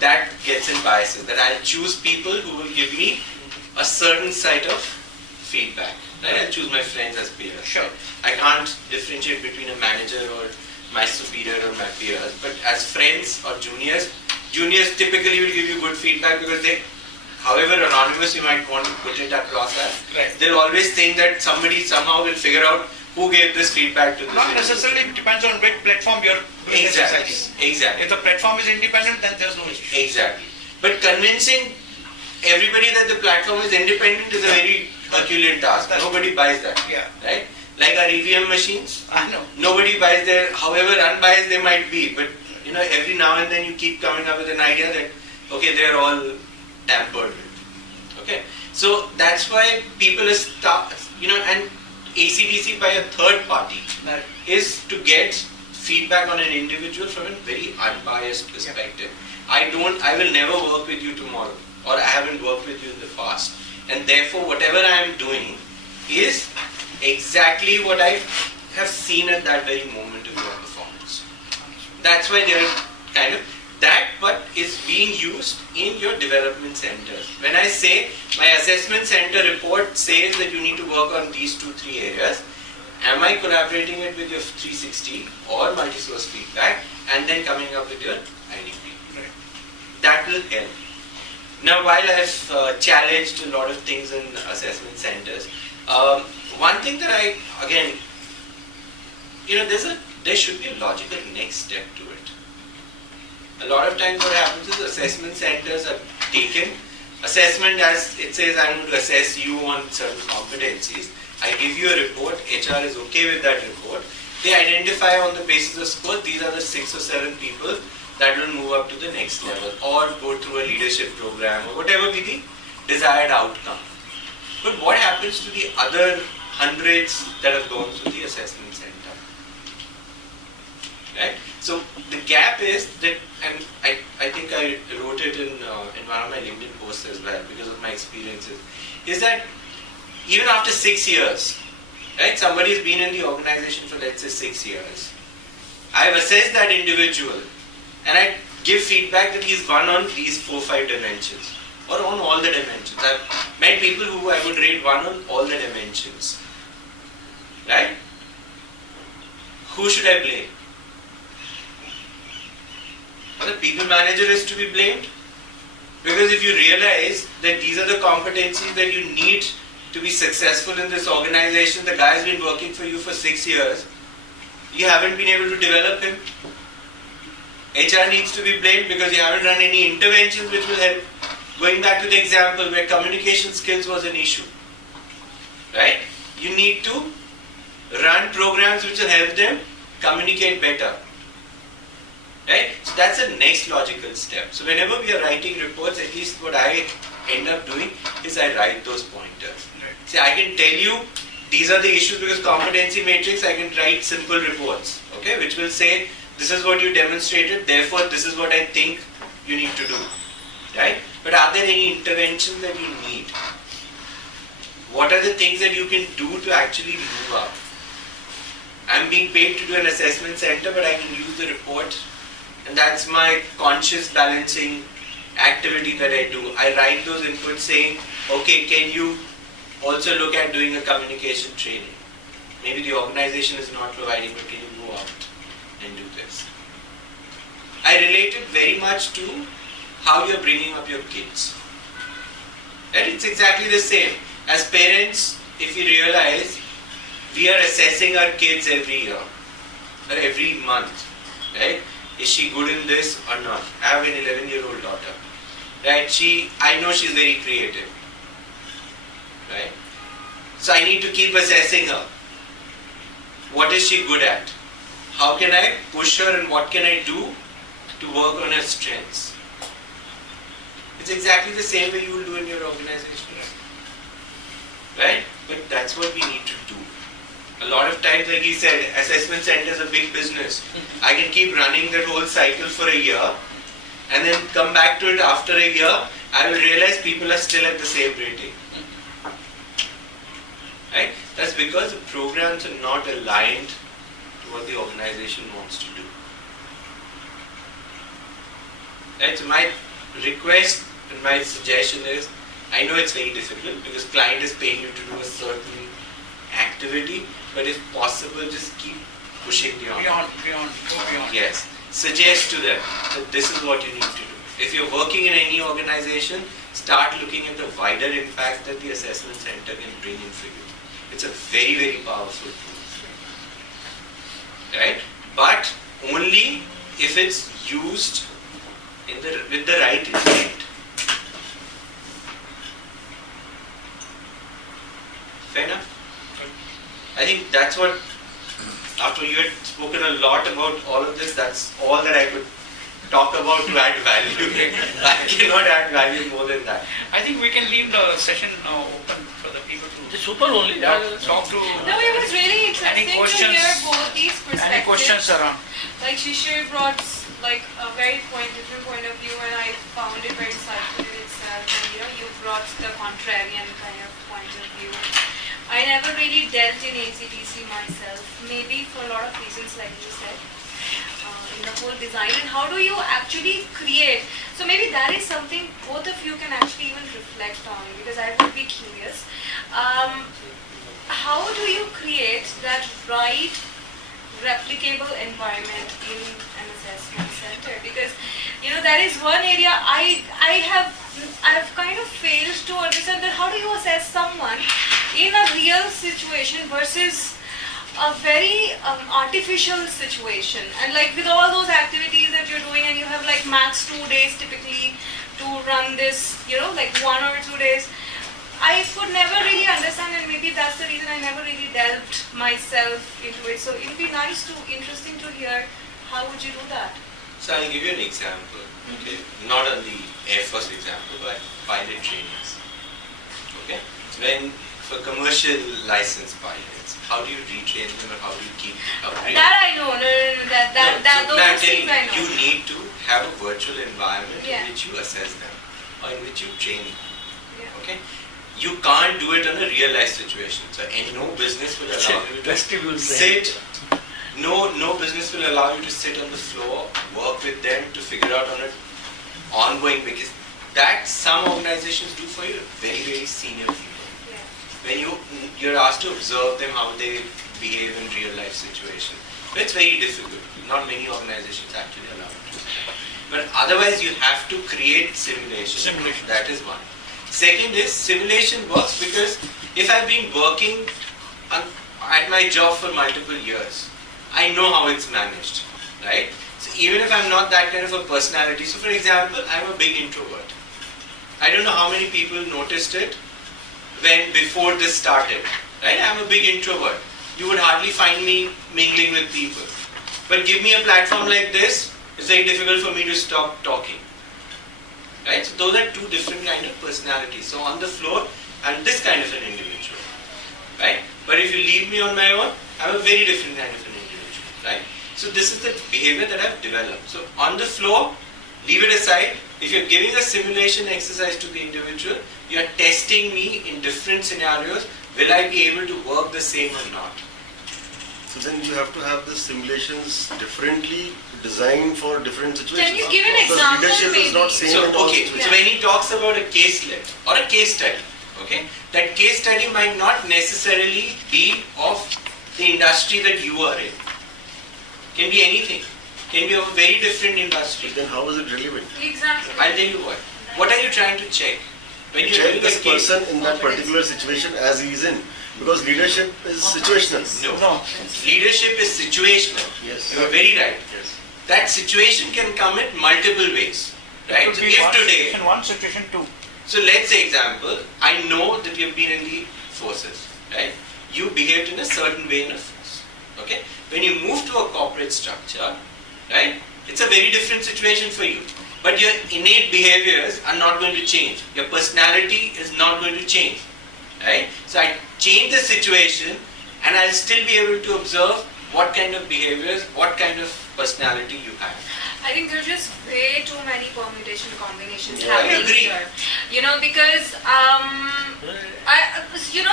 That gets in biases. That I'll choose people who will give me a certain set of feedback. Right? I'll choose my friends as peers. Sure. I can't differentiate between a manager or my superior or my peers. But as friends or juniors typically will give you good feedback because they, however anonymous you might want to put it across as, they'll always think that somebody somehow will figure out who gave this feedback to this. Not necessarily, it depends on which platform you're exercising. Exactly. If the platform is independent, then there's no issue. Exactly. But convincing everybody that the platform is independent is a very Herculean task. Nobody buys that. Right? Like our EVM machines. I know. Nobody buys their, however unbiased they might be, but every now and then you keep coming up with an idea that, okay, they're all tampered with. Okay? So that's why people are stuck, and ACDC by a third party is to get feedback on an individual from a very unbiased perspective. I will never work with you tomorrow, or I haven't worked with you in the past. And therefore, whatever I am doing is exactly what I have seen at that very moment of your performance. That's why they are kind of but is being used in your development centers. When I say my assessment center report says that you need to work on these 2-3 areas, am I collaborating it with your 360 or multi-source feedback and then coming up with your IDP? That will help. Now, while I have challenged a lot of things in assessment centers, one thing that there should be a logical next step to it. A lot of times what happens is assessment centers are taken. Assessment, as it says, I'm going to assess you on certain competencies. I give you a report, HR is okay with that report. They identify on the basis of score, these are the 6 or 7 people that will move up to the next level or go through a leadership program or whatever be the desired outcome. But what happens to the other hundreds that have gone through the assessment center? Right? So the gap is that, and I think I wrote it in one of my LinkedIn posts as well because of my experiences, is that even after 6 years, right, somebody's been in the organization for let's say 6 years, I've assessed that individual and give feedback that he's won on these 4-5 dimensions or on all the dimensions. I've met people who I would rate 1 on all the dimensions. Right? Who should I blame? Well, the people manager is to be blamed. Because if you realize that these are the competencies that you need to be successful in this organization, the guy has been working for you for 6 years, you haven't been able to develop him. HR needs to be blamed because you haven't run any interventions which will help. Going back to the example where communication skills was an issue. Right? You need to run programs which will help them communicate better. Right? So that's the next logical step. So whenever we are writing reports, at least what I end up doing is I write those pointers. Right. See, I can tell you these are the issues because competency matrix, I can write simple reports, okay, which will say this is what you demonstrated, therefore this is what I think you need to do. Right? But are there any interventions that you need? What are the things that you can do to actually move up? I'm being paid to do an assessment center, but I can use the report. And that's my conscious balancing activity that I do. I write those inputs saying, okay, can you also look at doing a communication training? Maybe the organization is not providing, but can you go out and do this? I relate it very much to how you're bringing up your kids. Right? It's exactly the same. As parents, if you realize we are assessing our kids every year or every month, right? Is she good in this or not? I have an 11-year-old daughter. Right? I know she's very creative. Right? So I need to keep assessing her. What is she good at? How can I push her and what can I do to work on her strengths? It's exactly the same way you will do in your organization. Right? But that's what we need to do. A lot of times, like he said, assessment center is a big business. I can keep running that whole cycle for a year and then come back to it after a year. I will realize people are still at the same rating. Right? That's because the programs are not aligned to what the organization wants to do. Right? So my request and my suggestion is, I know it's very difficult because client is paying you to do a certain activity, but if possible, just keep pushing beyond. Go beyond. Yes. Suggest to them that this is what you need to do. If you're working in any organization, start looking at the wider impact that the assessment center can bring in for you. It's a very, very powerful tool. Right? But only if it's used with the right intent. Fair enough? I think that's what, after you had spoken a lot about all of this, that's all that I could talk about to add value. I cannot add value more than that. I think we can leave the session open for the people to super only. talk to. No, it was really interesting to hear both these perspectives. Any questions around? Like Shishir brought like a very different point of view, and I found it very insightful in itself. And you brought the contrarian kind of point of view. I never really dealt in ACDC myself, maybe for a lot of reasons like you said, in the whole design. And how do you actually create? So maybe that is something both of you can actually even reflect on, because I would be curious. How do you create that right replicable environment in an assessment center? Because that is one area I've kind of failed to understand, that how do you assess someone in a real situation versus a very artificial situation, and like with all those activities that you're doing, and you have like max 2 days typically to run this, like 1 or 2 days. I could never really understand, and maybe that's the reason I never really delved myself into it. So it would be interesting to hear how would you do that. So I'll give you an example. Okay, not on the Air Force example, but pilot trainings. Okay, when for commercial license pilots, how do you retrain them, or how do you keep updated? That I know. Those things I know. You need to have a virtual environment Yeah. in which you assess them, or in which you train them. Yeah. Okay, you can't do it in a real life situation. So no business will allow you to sit No business will allow you to sit on the floor, work with them to figure out on an ongoing basis. That some organizations do for you, very, very senior people. When you're asked to observe them, how they behave in real life situations. But it's very difficult. Not many organizations actually allow it. But otherwise you have to create simulation. That is one. Second is simulation works because if I've been working at my job for multiple years, I know how it's managed, right? So even if I'm not that kind of a personality, so for example, I'm a big introvert. I don't know how many people noticed it before this started, right? I'm a big introvert. You would hardly find me mingling with people. But give me a platform like this, it's very difficult for me to stop talking. Right? So those are two different kind of personalities. So on the floor, I'm this kind of an individual. Right? But if you leave me on my own, I'm a very different kind of an individual. Right? So this is the behavior that I've developed. So on the floor, leave it aside. If you're giving a simulation exercise to the individual, you're testing me in different scenarios. Will I be able to work the same or not? So then you have to have the simulations differently designed for different situations. Can you give an example? Leadership is not same So, in all okay, situations. so when he talks about a caselet or a case study, okay, that case study might not necessarily be of the industry that you are in. Can be anything. Can be of a very different industry. Then how is it relevant? Exactly. I'll tell you what. What are you trying to check? When you're Check doing this a case, person in that particular situation as he is in. Because leadership is situational. No. Leadership is situational. Yes. You are very right. Yes. That situation can come in multiple ways. Right? Could So be if one today, situation one, situation two. so let's say example, I know that you've been in the forces, right? You behaved in a certain way in a force. Okay? When you move to a corporate structure, right? It's a very different situation for you. But your innate behaviors are not going to change. Your personality is not going to change. Right? So I change the situation and I'll still be able to observe what kind of behaviors, what kind of personality you have. I think there's just way too many permutation combinations Yeah, I happening agree. here. Because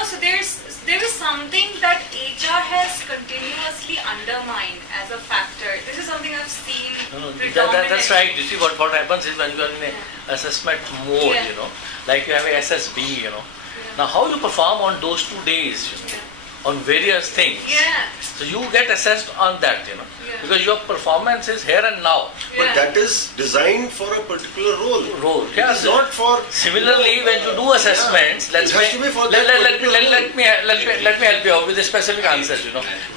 so there is something that HR has continuously undermined as a factor. This is something I've seen predominantly. That's right. You see what happens is when you are in an assessment mode, like you have a SSB, Now how you perform on those 2 days, on various things. Yeah. So you get assessed on that, because your performance is here and now. But that is designed for a particular role. Yeah, It is not for. Similarly, when you do assessments, let me help you out with the specific answers.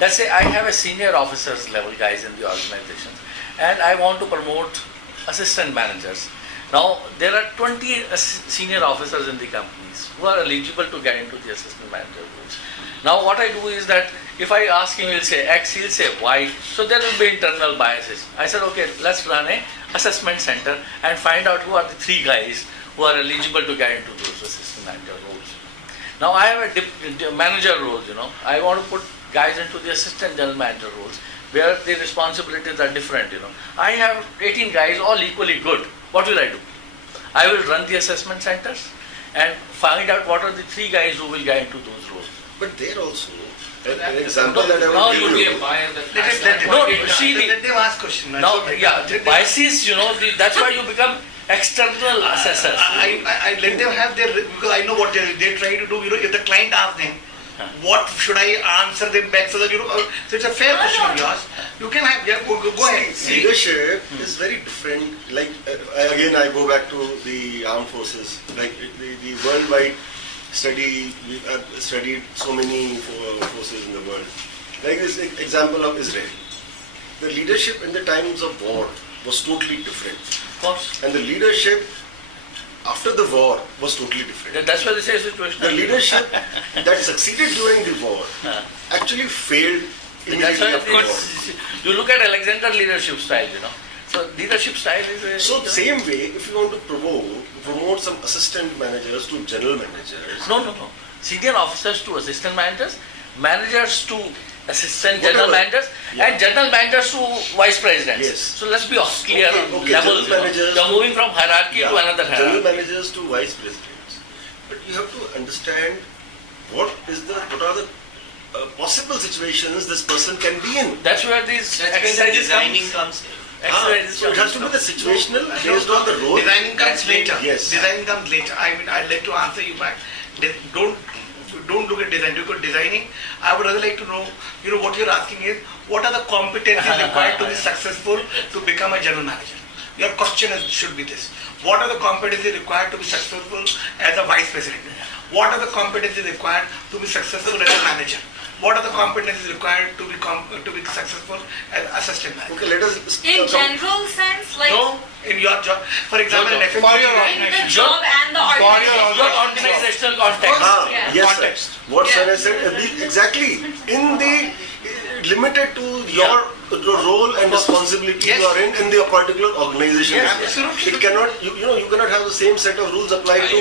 Let's say I have a senior officers level guys in the organization, and I want to promote assistant managers. Now there are 20 senior officers in the companies who are eligible to get into the assistant manager roles. Now what I do is that if I ask him, he'll say X, he'll say Y. So there will be internal biases. I said, okay, let's run a assessment center and find out who are the 3 guys who are eligible to get into those assistant manager roles. Now I have a manager role, I want to put guys into the assistant general manager roles where the responsibilities are different, I have 18 guys all equally good. What will I do? I will run the assessment centers and find out what are the 3 guys who will get into those roles. But there also, an example that I Now will you give you. Let them ask question. Now, biases, that's why you become external assessors. I let them have their, because I know what they try to do. If the client asks them, what should I answer them back so that so it's a fair question of yours. You can have, go ahead. Leadership is very different. Like again, I go back to the armed forces. Like the worldwide study, we've studied so many forces in the world. Like this example of Israel. The leadership in the times of war was totally different. Of course. And the leadership after the war was totally different. That's why they say situational. The leadership that succeeded during the war actually failed immediately after the war. You look at Alexander leadership style, So leadership style is a... So the same way, if you want to promote some assistant managers to general managers. No. Senior officers to assistant managers, managers to assistant general managers, and general managers to vice presidents. Yes. So let's be clear on levels. Managers You're moving from hierarchy to another hierarchy. General managers to vice presidents. But you have to understand what are the possible situations this person can be in. That's where these That's where the exercises designing comes in. So it has to be the situational based on the role. Designing comes later. Yes. Designing comes later. I mean, I'd like to answer you back. Don't look at design. Look at designing. I would rather like to know, what you're asking is, what are the competencies required to be successful to become a general manager? Your question should be this. What are the competencies required to be successful as a vice president? What are the competencies required to be successful as a manager? What are the competencies required to be successful as assistant manager? Okay, let us. In general sense, like. No, in your job. For example, in FMCG. In the job and the organization. Your organizational context. Yes, sir. What sir has said, exactly. In the limited to your role and responsibility you are in the particular organization. Absolutely. It cannot, you cannot have the same set of rules applied to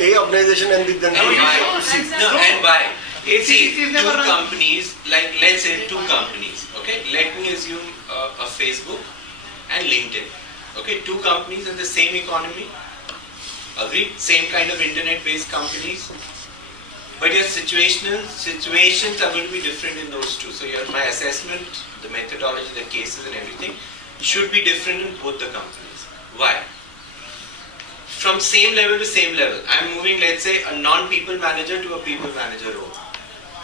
a organization and then And why? See, two companies, like let's say two companies, okay? Let me assume a Facebook and LinkedIn. Okay, two companies in the same economy, agreed? Same kind of internet-based companies. But your situations are going to be different in those two. So my assessment, the methodology, the cases and everything should be different in both the companies. Why? From same level to same level. I'm moving, let's say, a non-people manager to a people manager role.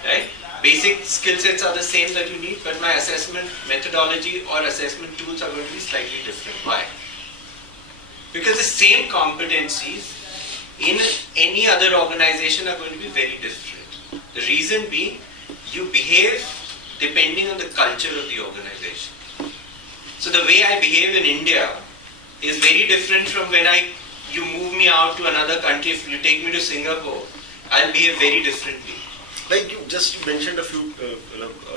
Right? Basic skill sets are the same that you need, but my assessment methodology or assessment tools are going to be slightly different. Why? Because the same competencies in any other organization are going to be very different. The reason being, you behave depending on the culture of the organization. So the way I behave in India is very different from when you move me out to another country. If you take me to Singapore, I'll behave very differently. Like you just mentioned a few,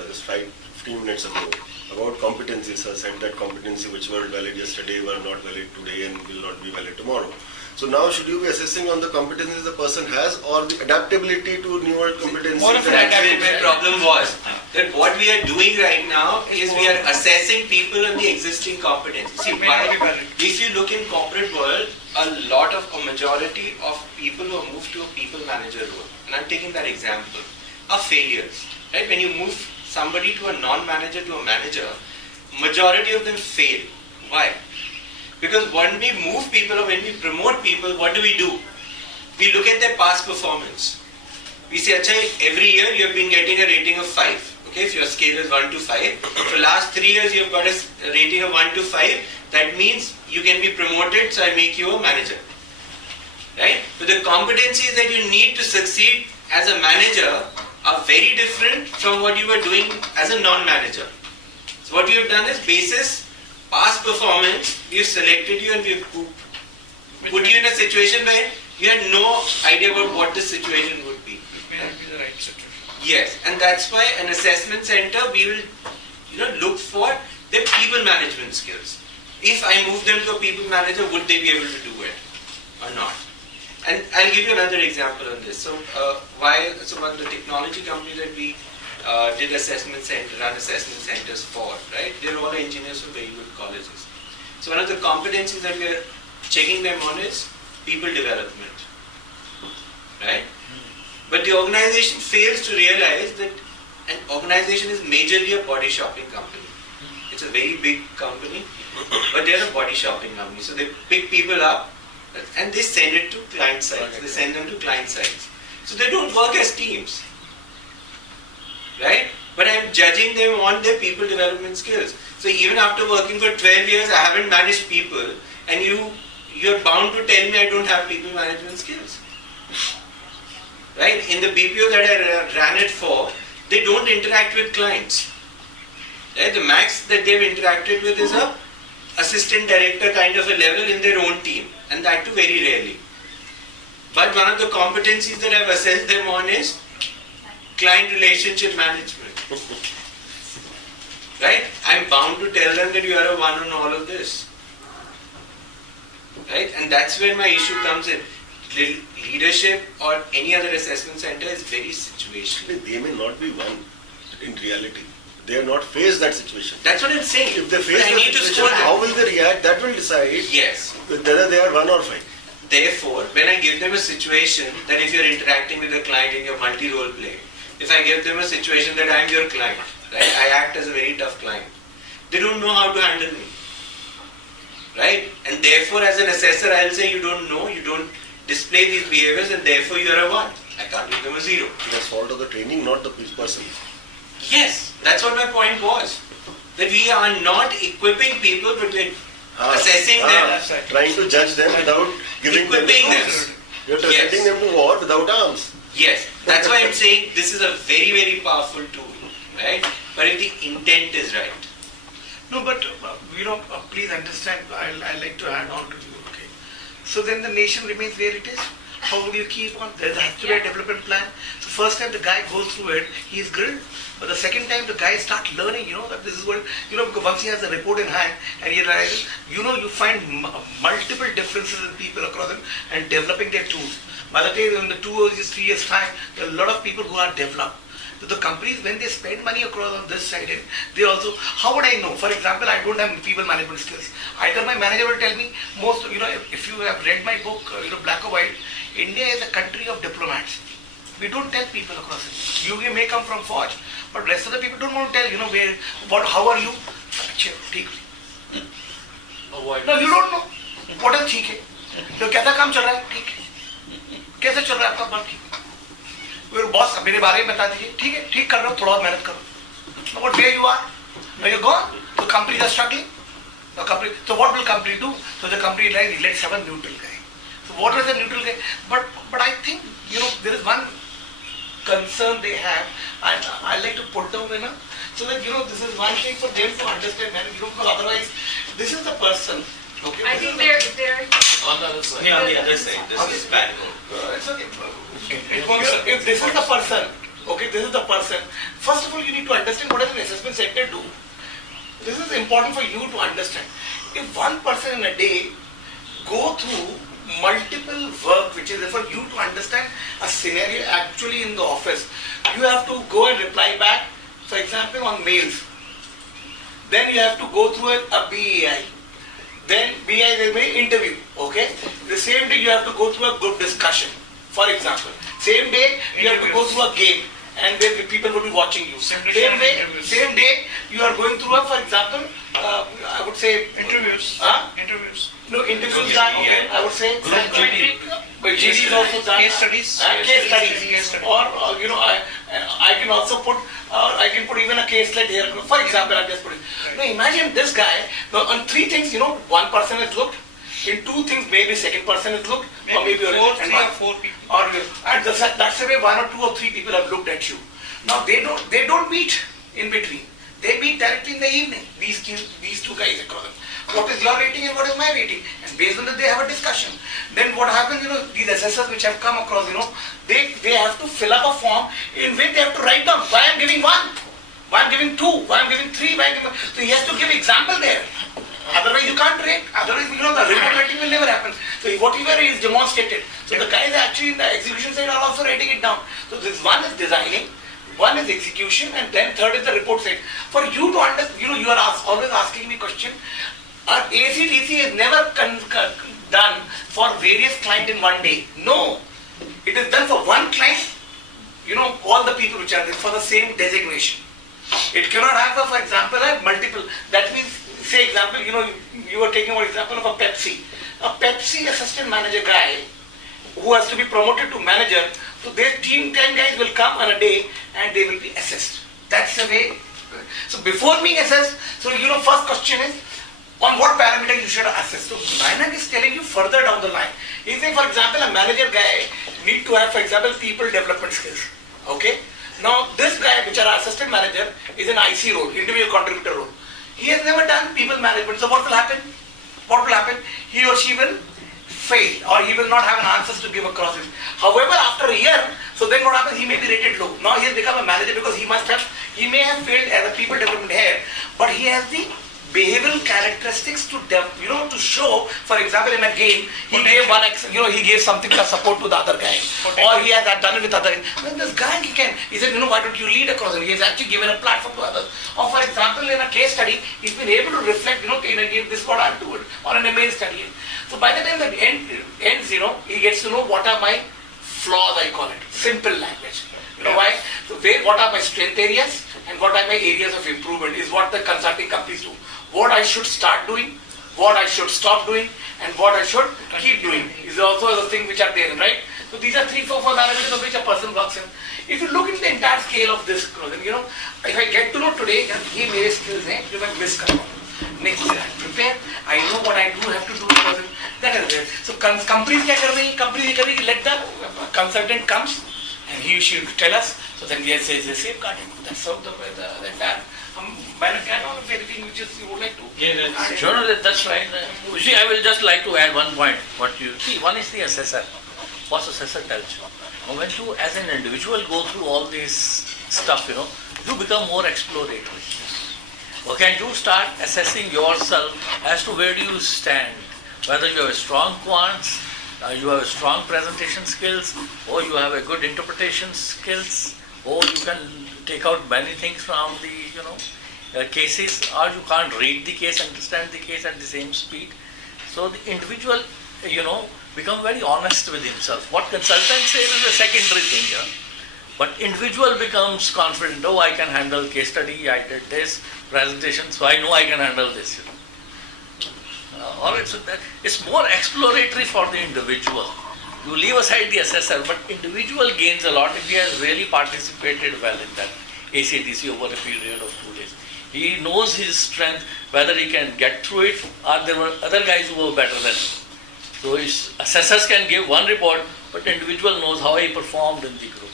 just 15 minutes ago about competencies. I said that competency which were valid yesterday were not valid today and will not be valid tomorrow. So now should you be assessing on the competencies the person has or the adaptability to newer competencies? That's where my problem was. That what we are doing right now is we are assessing people on the existing competencies. See, if you look in corporate world, a majority of people who have moved to a people manager role, and I'm taking that example, are failures. Right? When you move somebody to a non-manager to a manager, majority of them fail. Why? Because when we move people or when we promote people, what do? We look at their past performance. We say, every year you have been getting a rating of 5. Okay, if your scale is 1 to 5. For last 3 years you have got a rating of 1 to 5. That means you can be promoted, so I make you a manager. Right? But the competencies that you need to succeed as a manager are very different from what you were doing as a non-manager. So what we have done is basis past performance, we have selected you and we have put you in a situation where you had no idea about what the situation would be. It may not be the right situation. Yes, and that's why an assessment center, we will look for their people management skills. If I move them to a people manager, would they be able to do it or not? And I'll give you another example on this. So one of the technology company that we run assessment centers for, right? They're all engineers from very good colleges. So one of the competencies that we are checking them on is people development, right? But the organization fails to realize that an organization is majorly a body shopping company. It's a very big company, but they're a body shopping company. So they pick people up and they send it to client sites. They send them to client sites. So they don't work as teams. Right? But I'm judging them on their people development skills. So even after working for 12 years, I haven't managed people, and you're bound to tell me I don't have people management skills. Right? In the BPO that I ran it for, they don't interact with clients. Right? The max that they've interacted with is a assistant director kind of a level in their own team, and that too very rarely. But one of the competencies that I've assessed them on is client relationship management. Right? I'm bound to tell them that you are a one on all of this. Right? And that's where my issue comes in. Leadership or any other assessment center is very situational. They may not be one in reality. They have not faced that situation. That's what I'm saying. If they face that situation, how will they react? That will decide whether they are 1 or 5. Therefore, when I give them a situation that if you're interacting with a client in your multi-role play, if I give them a situation that I am your client, right? I act as a very tough client. They don't know how to handle me, right? And therefore, as an assessor, I'll say you don't know, you don't display these behaviors, and therefore you are a 1. I can't give them a 0. That's fault of the training, not the person. Yes, that's what my point was. That we are not equipping people, but we're assessing them. Trying to judge them without giving them equipping them. tools. You're sending them to war without arms. Yes, that's why I'm saying this is a very, very powerful tool, right? But if the intent is right. No, but please understand, I'd like to add on to you, okay? So then the nation remains where it is. How would you keep on? There has to be a development plan. So first time the guy goes through it, he's grilled. But the second time the guy starts learning, that this is what, because once he has the report in hand and he realizes, you find multiple differences in people across them and developing their tools. By the time in the 2 or 3 years time, there are a lot of people who are developed. So the companies, when they spend money across on this side, they also, how would I know? For example, I don't have people management skills. Either my manager will tell me, if you have read my book, Black or White, India is a country of diplomats. We don't tell people across it. You may come from Forge, but rest of the people don't want to tell, how are you? No, you don't know. What is ठीक है? तो कैसा काम चल रहा है? ठीक है. कैसे चल रहा है आपका काम? ठीक है. मेरे बॉस मेरे बारे में बता दीजिए. ठीक है, ठीक कर रहे हो, थोड़ा और मेहनत करो. No, but where you are? When you gone, the companies are struggling. So what will company do? So the company let's have a neutral guy. So what is a neutral guy? But I think there is one concern they have, and I like to put down so that this is one thing for them to understand, because otherwise this is the person. Okay, I think they're on the other side. Yeah, on the other side. This is bad. It's okay. If this is the person, this is the person. First of all, you need to understand what does an assessment center do. This is important for you to understand. If one person in a day go through multiple work, which is for you to understand a scenario actually in the office, you have to go and reply back, for example, on mails. Then you have to go through a BEI. Then BEI will be interview. Okay. The same day you have to go through a group discussion. For example, same day you have to go through a game, and then people will be watching you. Same day you are going through for example, I would say interviews. Interviews. No, interviews done. Okay, I would say GD. But GD is also done. Case studies. Or I can also put. I can put even a case like here. For example, I'm just putting. Now imagine this guy. Now on 3 things, one person has looked. In 2 things, maybe second person has looked, or maybe 3 or 4 people. Or that's the way 1 or 2 or 3 people have looked at you. Now they don't meet in between. They meet directly in the evening. These 2 guys across them. What is your rating and what is my rating? And based on that, they have a discussion. Then what happens? These assessors which have come across, they have to fill up a form in which they have to write down why I'm giving 1, why I'm giving 2, why I'm giving 3, why I'm giving. So he has to give example there. Otherwise you can't rate. Otherwise, the report writing will never happen. So whatever is demonstrated. So the guys actually in the execution side are also writing it down. So this one is designing, one is execution, and then third is the report side. For you to understand, you are always asking me question. Our ACDC is never done for various clients in one day. No. It is done for one client, all the people which are there for the same designation. It cannot have, for example, multiple. That means, say example, you were taking one example of a Pepsi. A Pepsi assistant manager guy who has to be promoted to manager, so their team 10 guys will come on a day and they will be assessed. That's the way. So before being assessed, first question is, on what parameter you should assess. So Bainak is telling you further down the line. He's saying, for example, a manager guy need to have, for example, people development skills. Okay? Now this guy, which are assistant manager, is an IC role, individual contributor role. He has never done people management. So what will happen? He or she will fail, or he will not have an answers to give across it. However, after a year, so then what happens? He may be rated low. Now he has become a manager because he may have failed as a people development head, but he has the behavioral characteristics to show. For example, in a game, he gave something to support to the other guy, or he has done it with other. Then this guy he said, why don't you lead across him? He has actually given a platform to others. Or for example, in a case study, he's been able to reflect, this is what I'll do it, or in a mail study. So by the time that ends, he gets to know what are my flaws, I call it, simple language. You know why? So what are my strength areas and what are my areas of improvement is what the consulting companies do. What I should start doing, what I should stop doing, and what I should keep doing is also the thing which are there, right? So these are 3-4 parameters of which a person works in. If you look at the entire scale of this, then you know, if I get to know today, ये मेरे skills हैं जो मैं miss कर रहा हूँ. Next year I prepare. I know what I do have to do because that is it. So companies क्या कर रही हैं? Companies क्या कर रही हैं? Let the consultant comes and he should tell us. So then we say safeguarding. That's how the entire. Anything which is you would like to. Yeah, sure, that's right. You see, I will just like to add one point. What you see, one is the assessor. What assessor tells you. When you, as an individual, go through all this stuff, you know, you become more exploratory. Okay, and you start assessing yourself as to where do you stand. Whether you have a strong quants, you have a strong presentation skills, or you have a good interpretation skills, or you can take out many things from the, you know, cases, or you can't read the case, understand the case at the same speed. So the individual, you know, become very honest with himself. What consultant says is a secondary thing here. But individual becomes confident, oh, I can handle case study, I did this, presentation, so I know I can handle this. You know. All right, so that it's more exploratory for the individual. You leave aside the assessor, but individual gains a lot if he has really participated well in that ACDC over a period of 2 days. He knows his strength, whether he can get through it, or there were other guys who were better than him. So his assessors can give one report, but individual knows how he performed in the group.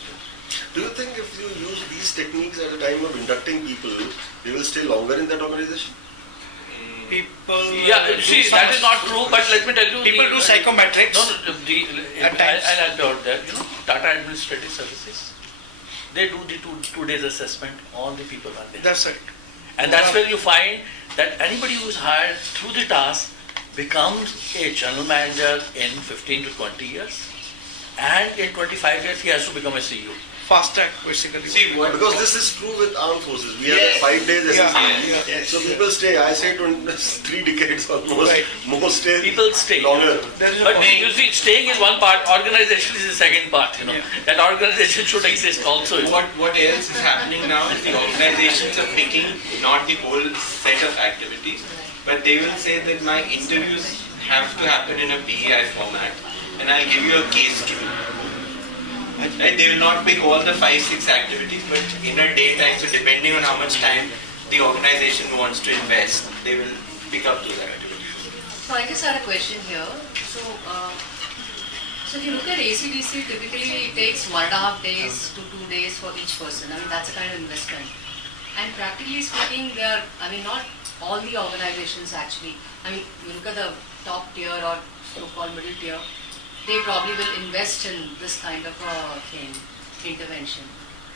Do you think if you use these techniques at the time of inducting people, they will stay longer in that organization? People. Yeah, see, that is not true, but let me tell you. People do psychometrics. No, I'll help you out there. You know, Tata Administrative Services, they do the two days assessment on the people when they. That's right. And that's where you find that anybody who's hired through the task becomes a general manager in 15 to 20 years, and in 25 years he has to become a CEO. Fast track, basically. See, because this is true with armed forces. We have 5 days assessment. So people stay. I say 3 decades almost. Right. Most stay. People stay longer. But you see, staying is one part. Organization is the second part. You know, that organization should exist also. What else is happening now is the organizations are picking not the whole set of activities, but they will say that my interviews have to happen in a BEI format, and I'll give you a case to do. Right? They will not pick all the 5-6 activities, but in a day time, so depending on how much time the organization wants to invest, they will pick up those activities. So I just had a question here. So if you look at ACDC, typically it takes 1.5 days to 2 days for each person. I mean, that's a kind of investment. And practically speaking, not all the organizations actually, you look at the top tier or so-called middle tier, they probably will invest in this kind of a intervention.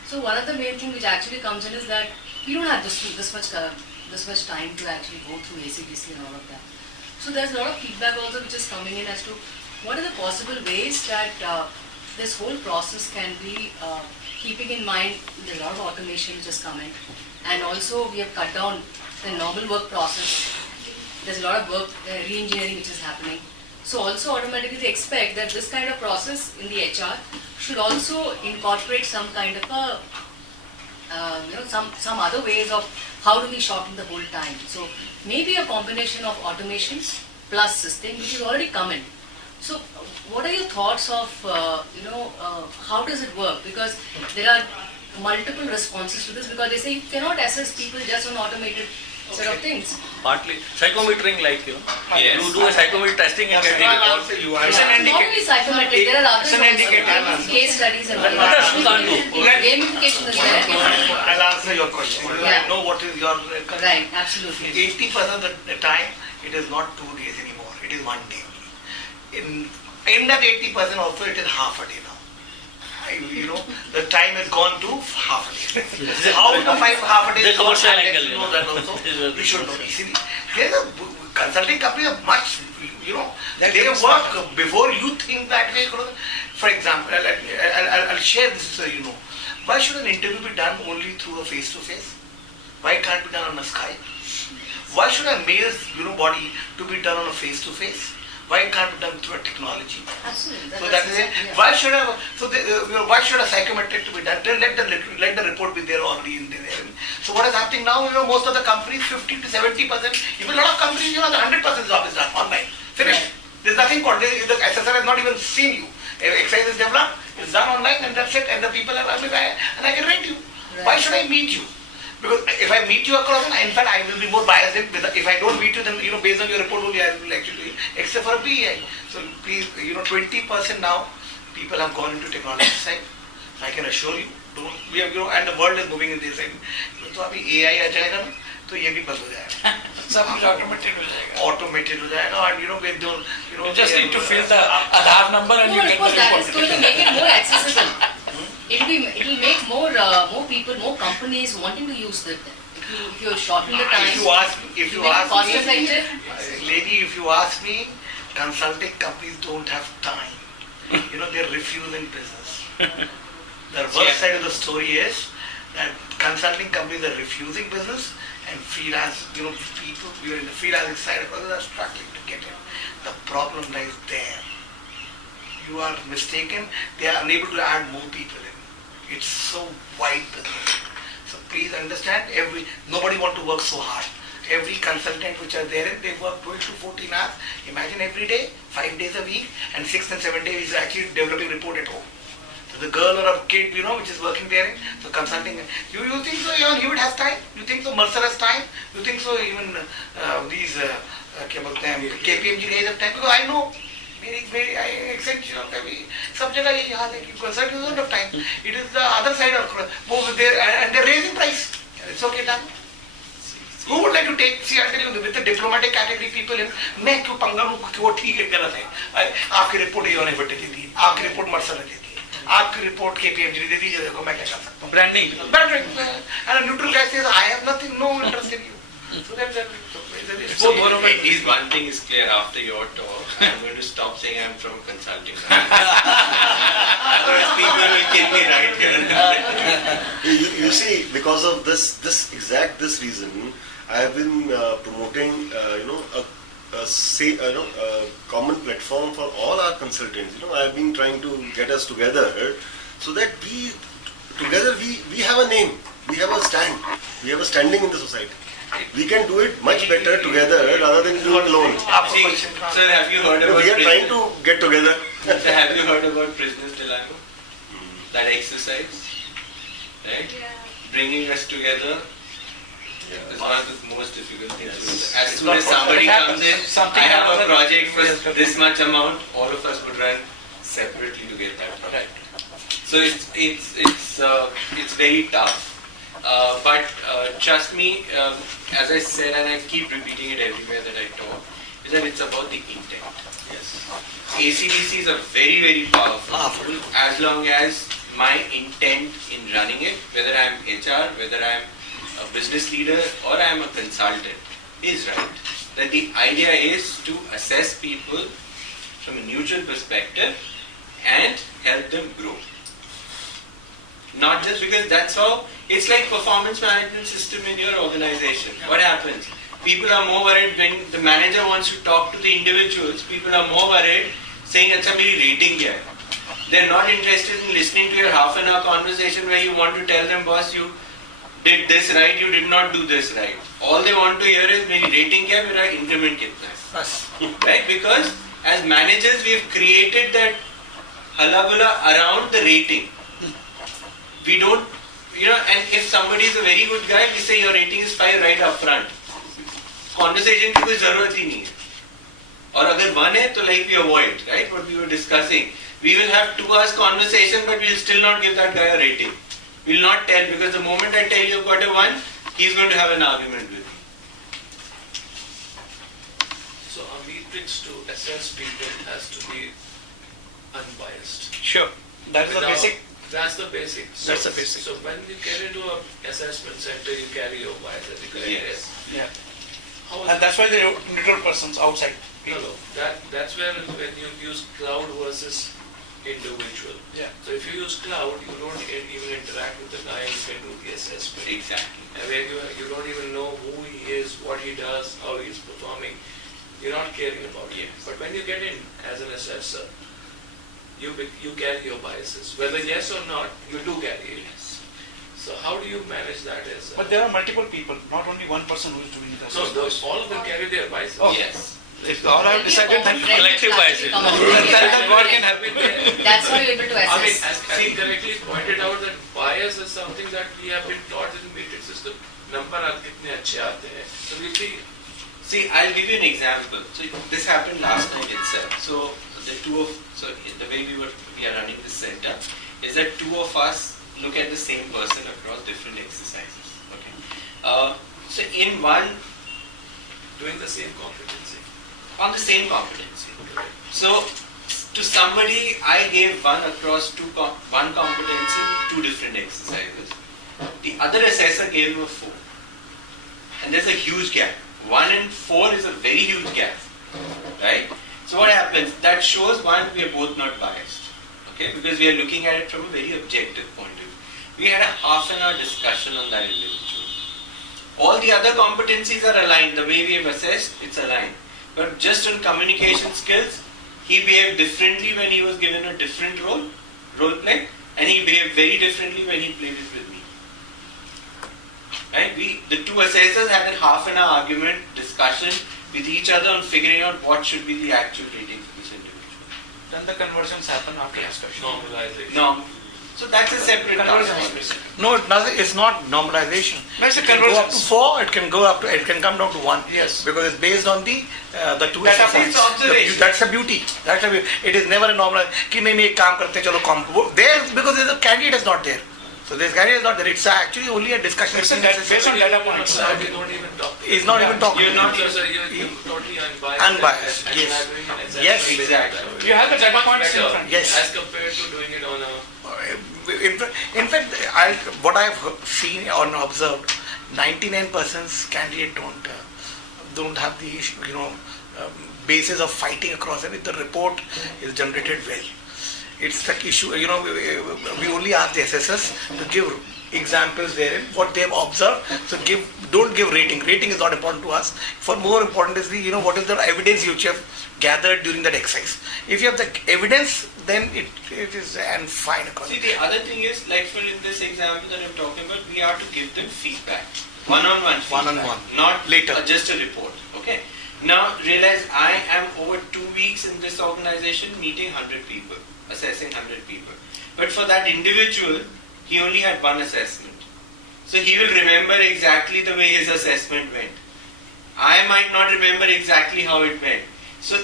So one of the main things which actually comes in is that we don't have this much time to actually go through ACDC and all of that. So there's a lot of feedback also which is coming in as to what are the possible ways that this whole process can be, keeping in mind there's a lot of automation which is coming, and also we have cut down the normal work process. There's a lot of work, re-engineering which is happening. So also automatically they expect that this kind of process in the HR should also incorporate some kind of a, some other ways of how do we shorten the whole time. So maybe a combination of automations plus system which is already coming. So what are your thoughts of, how does it work? Because there are multiple responses to this, because they say you cannot assess people just on automated set of things. Partly psychometering, like you do a psychometric testing and get the report. It's an indicator. Not only psychometric, there are others also, case studies and all that. Gamification is there. I'll answer your question. I know what is your concern. Right, absolutely. 80% of the time, it is not 2 days anymore. It is 1 day. In that 80% also, it is half a day now. The time has gone to half a day. How the half a day? The commercial angle, you know that also. We should know easily. There's a consulting company are much, they work before you think that way. For example, I'll share this so you know. Why should an interview be done only through a face-to-face? Why can't it be done on a Skype? Why should a male's body to be done on a face-to-face? Why can't be done through a technology? Absolutely. So that is it. Yeah. Why should why should a psychometric to be done? Then let the report be there already in there. So what is happening now? Most of the companies, 50 to 70%, even a lot of companies, the 100% job is done online. Finished. Right. There's nothing called. The SSR has not even seen you. Exercise is developed. It's done online, and that's it. And the people are and I can rate you. Right. Why should I meet you? Because if I meet you across, in fact, I will be more biased. If I don't meet you, then based on your report only, I will actually, except for a PEI. So please, 20% now, people have gone into technology side. I can assure you, we have, and the world is moving in this side. तो अभी AI आ जाएगा ना, तो ये भी बंद हो जाएगा. सब कुछ automated हो जाएगा. Automated हो जाएगा, and with the, you just need to fill the Aadhaar number and you get the that report. is going to make it more accessible. It'll make more people, more companies wanting to use it. If you shorten the time, if you make it ask cost me, effective. lady, if you ask me, consulting companies don't have time. They're refusing business. The worst side of the story is that consulting companies are refusing business, and freelance, people in the freelancing side of others are struggling to get in. The problem lies there. You are mistaken. They are unable to add more people in. It's so wide business. So please understand, nobody wants to work so hard. Every consultant which are there, they work 12 to 14 hours. Imagine every day, 5 days a week, and 6 and 7 days is actually developing report at home. So the girl or a kid, which is working there, so consulting. You think so even Hewitt has time? You think so Mercer has time? You think so even these KPMG guys have time? Because I know. I Accenture, सब जगह यही हाल है कि consultants don't have time. It is the other side of and they're raising price. It's okay done. Who would like to take? See, I'll tell you, with the diplomatic category people in, मैं क्यों पंगा लूँ कि वो ठीक है गलत है? आपकी रिपोर्ट ये होने पर देती है, आपकी रिपोर्ट मर्सर ने देती है, आपकी रिपोर्ट KPMG ने देती है, देखो मैं क्या कर सकता हूँ? Branding. And a neutral guy says, I have nothing, no interest in you. So that's So at least one thing is clear after your talk. I'm going to stop saying I'm from a consulting company. Otherwise people will kill me right here. You see, because of this reason, I have been promoting, a common platform for all our consultants. I have been trying to get us together so that we have a name, we have a stand, we have a standing in the society. We can do it much better together rather than doing it alone. Sir, have you heard about? We are trying to get together. Sir, have you heard about Prisoner's Dilemma? That exercise, right? Yeah. Bringing us together is one of the most difficult things. As soon as somebody comes in, I have a project for this much amount. All of us would run separately to get that project. So it's very tough. But trust me, as I said, and I keep repeating it everywhere that I talk, is that it's about the intent. Yes. ACDCs are very, very powerful as long as my intent in running it, whether I'm HR, whether I'm a business leader or I'm a consultant, is right. That the idea is to assess people from a neutral perspective and help them grow. Not just because that's how, it's like performance management system in your organization. What happens? People are more worried when the manager wants to talk to the individuals, people are more worried saying that somebody rating here. They're not interested in listening to your half an hour conversation where you want to tell them, boss, you did this right, you did not do this right. All they want to hear is maybe rating here, mera increment kitna hai. Right? Because as managers we've created that halabula around the rating. We don't, and if somebody is a very good guy, we say your rating is 5 right up front. Conversation की कोई ज़रूरत ही नहीं है. और अगर 1 है, तो like we avoid, right? What we were discussing. We will have 2 hours conversation, but we'll still not give that guy a rating. We'll not tell, because the moment I tell you've got a 1, he's going to have an argument with you. So our metrics to assess people has to be unbiased. Sure. That is the basic. That's the basic. That's the basic. So when you get into an assessment center, you carry your bias, correct? Yes. Yeah. And that's why the neutral persons outside. No. That's where when you use cloud versus individual. Yeah. So if you use cloud, you don't even interact with the guy who can do the assessment. Exactly. And where you don't even know who he is, what he does, how he's performing. you're not caring about it. But when you get in as an assessor, you carry your biases. Whether yes or not, you do carry it. So how do you manage that as But there are multiple people, not only one person who is doing the No, assessment. all of them carry their biases. Oh. Yes. If all have decided, then collective biases. Then God can help it. That's how you're able to assess. I mean, as he correctly pointed out, that bias is something that we have been taught in the metric system. Number are kitne अच्छे आते हैं. So we see. See, I'll give you an example. So this happened last time itself. So the way we are running this center is that two of us look at the same person across different exercises. Okay. So in one, doing the same competency. On the same competency. So to somebody, I gave one across one competency, two different exercises. The other assessor gave him a 4. And there's a huge gap. 1 and 4 is a very huge gap. Right? So what happens? That shows, one, we are both not biased. Okay? Because we are looking at it from a very objective point of view. We had a half an hour discussion on that individual. All the other competencies are aligned. The way we have assessed, it's aligned. But just on communication skills, he behaved differently when he was given a different role play, and he behaved very differently when he played it with me. Right? The two assessors had a half an hour argument, discussion with each other on figuring out what should be the actual rating for this individual. Then the conversions happen after discussion. Normalization. No. So that's a separate Conversion. No, it's not normalization. That's a It can go up to convergence. 4. It can come down to 1. Yes. Because it's based on the two That exercises. is observation. That's a beauty. It is never a normal. कि नहीं एक काम करते चलो there because the candidate is not there. So this candidate is not there. It's actually only a discussion. It's based on data points. We don't even talk. It's not even talking. You're not you're totally unbiased. Unbiased, And yes. you are doing an assessment. Yes. Exactly. You have the data points in Better front. Yes. As compared to doing it on a. In fact, what I have seen or observed, 99% candidate don't have the basis of fighting across it. The report is generated well. It's the issue. We only ask the assessors to give examples therein what they have observed. So don't give rating. Rating is not important to us. For more important is what is the evidence you have gathered during that exercise. If you have the evidence, then it is and fine across. See, the other thing is, like for in this example that I'm talking about, we have to give them feedback. One-on-one feedback. One-on-one. Not Later. Just a report. Okay. Now realize I am over 2 weeks in this organization meeting 100 people, assessing 100 people. But for that individual, he only had one assessment. So he will remember exactly the way his assessment went. I might not remember exactly how it went. So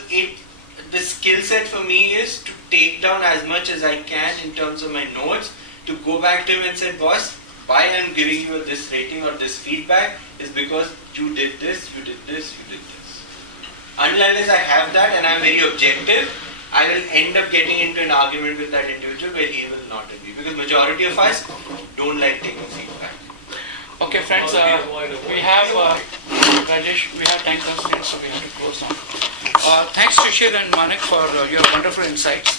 the skill set for me is to take down as much as I can in terms of my notes, to go back to him and say, boss, why I'm giving you this rating or this feedback is because you did this, you did this, you did this. Unless I have that and I'm very objective, I will end up getting into an argument with that individual where he will not agree. Because majority of us don't like taking feedback. Okay, friends, we have Rajesh, we have time constraints, so we have to close now. Thanks Shishir and Manik for your wonderful insights.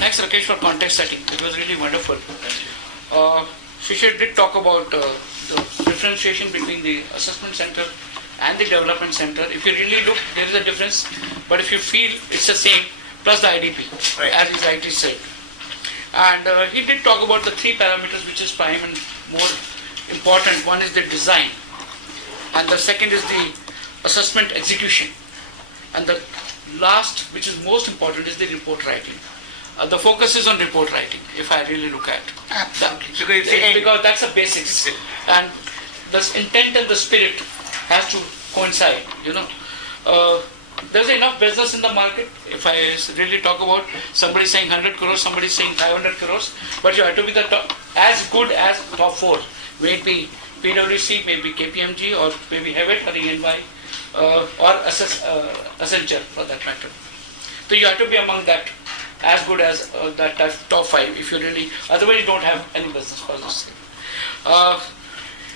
Thanks Rakesh for context setting. It was really wonderful. Shishir did talk about the differentiation between the assessment center and the development center. If you really look, there is a difference, but if you feel it's the same, plus the IDP, right, as his IT said. And he did talk about the 3 parameters which is prime and more important. One is the design, and the second is the assessment execution, and the last, which is most important, is the report writing. The focus is on report writing, if I really look at that, because that's the basics, and the intent and the spirit has to coincide. There's enough business in the market. If I really talk about somebody saying 100 crores, somebody saying 500 crores, but you have to be the top, as good as top 4. May it be PwC, maybe KPMG, or maybe Hewitt or EY, or Accenture for that matter. So you have to be among that, as good as that top 5. If you really, otherwise you don't have any business for this thing.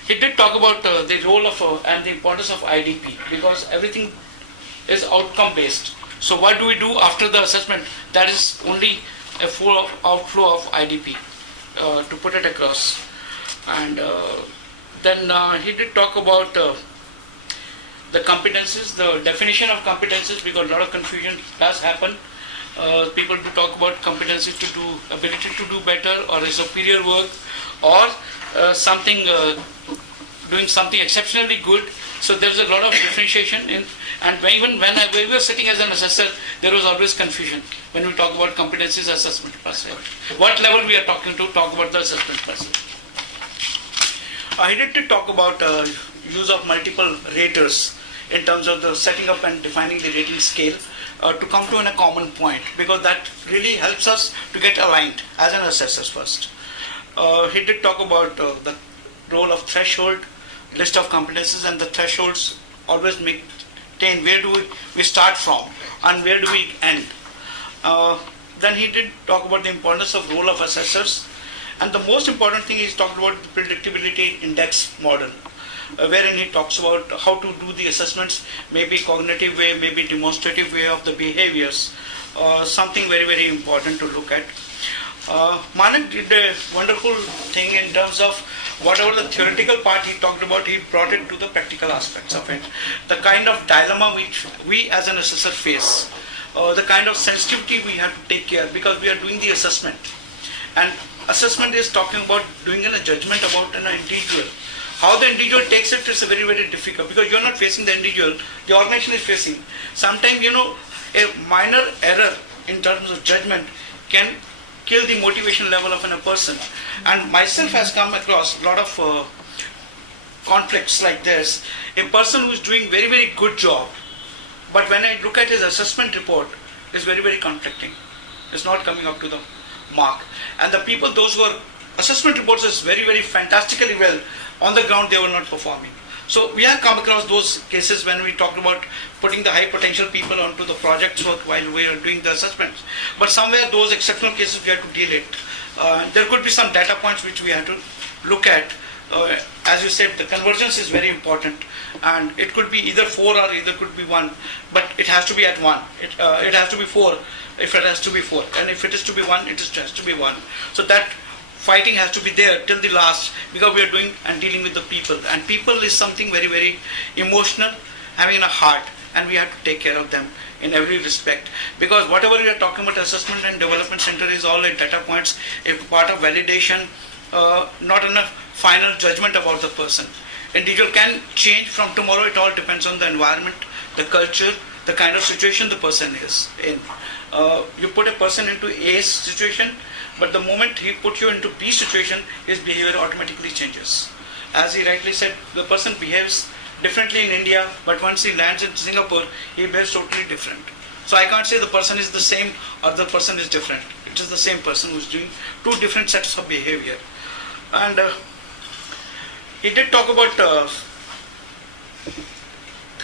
He did talk about the role of and the importance of IDP, because everything is outcome based. So what do we do after the assessment? That is only a full outflow of IDP, to put it across. And then he did talk about the competencies, the definition of competencies, because a lot of confusion does happen. People do talk about competencies to do, ability to do better or a superior work, or something, doing something exceptionally good. So there's a lot of differentiation in, and even when we were sitting as an assessor, there was always confusion when we talk about competencies assessment process. What level we are talk about the assessment process. I needed to talk about use of multiple raters in terms of the setting up and defining the rating scale to come to a common point, because that really helps us to get aligned as an assessor first. He did talk about the role of threshold, list of competencies, and the thresholds always maintain where do we start from and where do we end. Then he did talk about the importance of role of assessors, and the most important thing he's talked about the predictability index model, wherein he talks about how to do the assessments, maybe cognitive way, maybe demonstrative way of the behaviors, something very, very important to look at. Manik did a wonderful thing in terms of whatever the theoretical part he talked about, he brought it to the practical aspects of it. The kind of dilemma which we as an assessor face, the kind of sensitivity we have to take care, because we are doing the assessment. And assessment is talking about doing a judgment about an individual. How the individual takes it is very, very difficult, because you're not facing the individual, the organization is facing. Sometimes, a minor error in terms of judgment can kill the motivation level of a person. And myself has come across a lot of conflicts like this. A person who is doing very, very good job, but when I look at his assessment report, it's very, very conflicting. It's not coming up to the mark. And the people, those who are assessment reports is very, very fantastically well, on the ground they were not performing. So we have come across those cases when we talked about putting the high potential people onto the project work while we are doing the assessments. But somewhere those exceptional cases we have to deal it. There could be some data points which we have to look at. As you said, the convergence is very important, and it could be either 4 or either could be 1, but it has to be at 1. It has to be 4 if it has to be 4, and if it is to be 1, it has to be 1. So that fighting has to be there till the last, because we are doing and dealing with the people, and people is something very, very emotional, having a heart, and we have to take care of them in every respect, because whatever we are talking about, assessment and development center is all a data points, a part of validation, not enough final judgment about the person. Individual can change from tomorrow. It all depends on the environment, the culture, the kind of situation the person is in. You put a person into A situation, but the moment he put you into B situation, his behavior automatically changes. As he rightly said, the person behaves differently in India, but once he lands in Singapore, he behaves totally different. So I can't say the person is the same or the person is different. It is the same person who is doing 2 different sets of behavior. And he did talk about the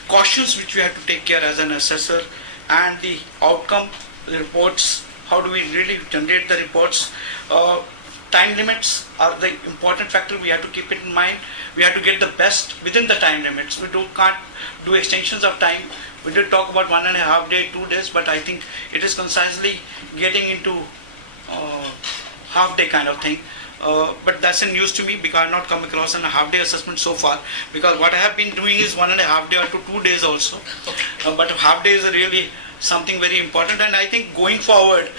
cautions which we have to take care as an assessor, and the outcome, the reports, how do we really generate the reports. Time limits are the important factor. We have to keep it in mind. We have to get the best within the time limits. We can't do extensions of time. We did talk about 1.5 day, 2 days, but I think it is concisely getting into half day kind of thing. But that's a news to me, because I have not come across a half day assessment so far, because what I have been doing is 1.5 day or to 2 days also. But half day is really something very important, and I think going forward,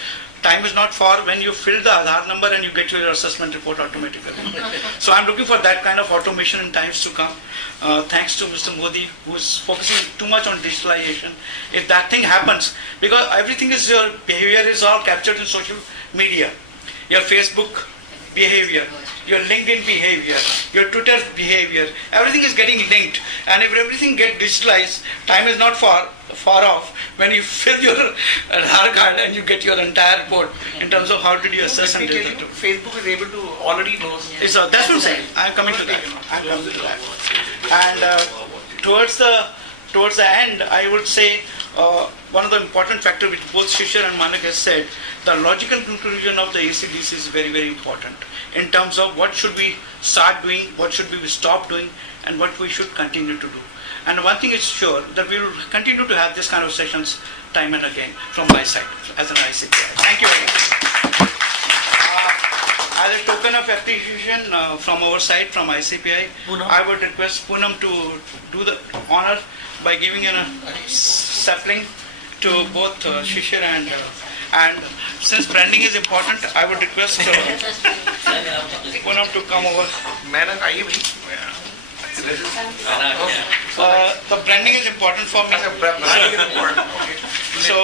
time is not far when you fill the Aadhaar number and you get your assessment report automatically. So I'm looking for that kind of automation in times to come. Thanks to Mr. Modi, who is focusing too much on digitalization. If that thing happens, because everything is, your behavior is all captured in social media. Your Facebook behavior, your LinkedIn behavior, your Twitter behavior, everything is getting linked. And if everything gets digitalized, time is not far off when you fill your Aadhaar card and you get your entire report in terms of how did you assess and do. Facebook is able to already know. That's what I'm saying. I'm coming to that. And towards the end, I would say one of the important factors which both Shishir and Manik has said, the logical conclusion of the ACDC is very, very important in terms of what should we start doing, what should we stop doing, and what we should continue to do. And one thing is sure, that we will continue to have this kind of sessions time and again from my side as an ICPI. Thank you very much. As a token of appreciation from our side, from ICPI, I would request Poonam to do the honor by giving a sapling to both Shishir and since branding is important, I would request Poonam to come over. The branding is important for me. So,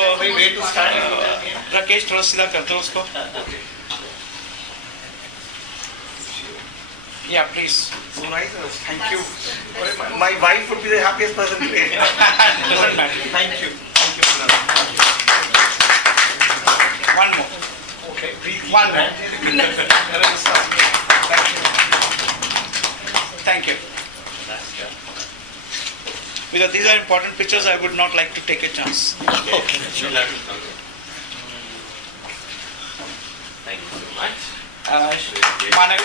Rakesh, थोड़ा सीधा कर दो उसको. Yeah, please. So nice. Thank you. My wife would be the happiest person today. Doesn't matter. Thank you. One more. Okay, breathe. One more. Thank you. Because these are important pictures, I would not like to take a chance. Okay. Thank you so much. Manav.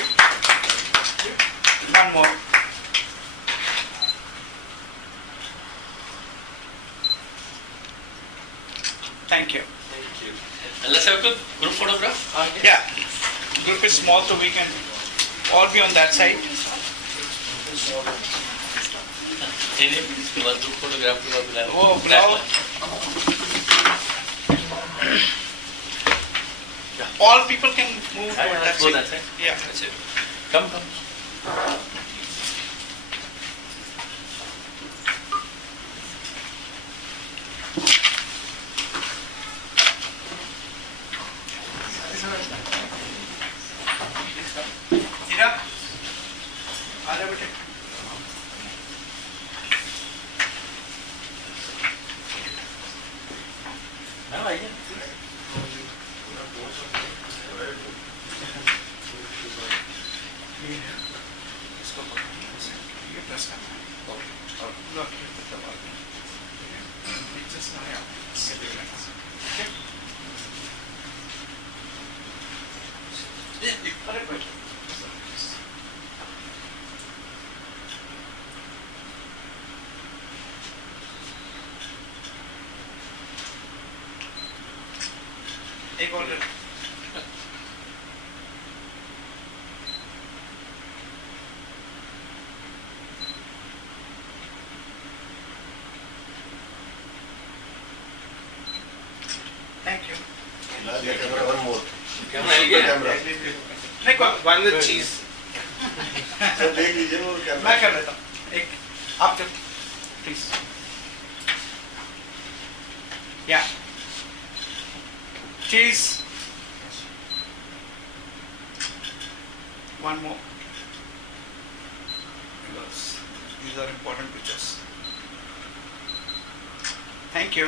One more. Thank you. And let's have a quick group photograph. Yeah. Group is small, so we can all be on that side. Group photograph. Oh, bravo. All people can move toward that Go side. that side. Yeah. That's it. Come. Ina? आजा बेटे. Now I एक और. Thank you. One more. नहीं कोई. One with cheese. Sir देख लीजिए वो camera. मैं कर लेता हूँ. एक आप जब please. Yeah. Cheese. One more. Because these are important pictures. Thank you.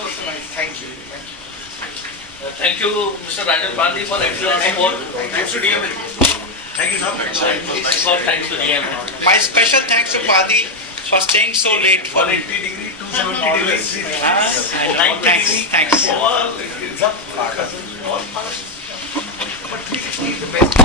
Oh, so nice. Thank you. Thank you, Mr. Rajan Pandey, for excellent support. Thanks to DM. Thank you so much. Thanks to DM. My special thanks to Padi for staying so late for 180 degree, 270 degrees. Thanks. All is up. But 360 is the best.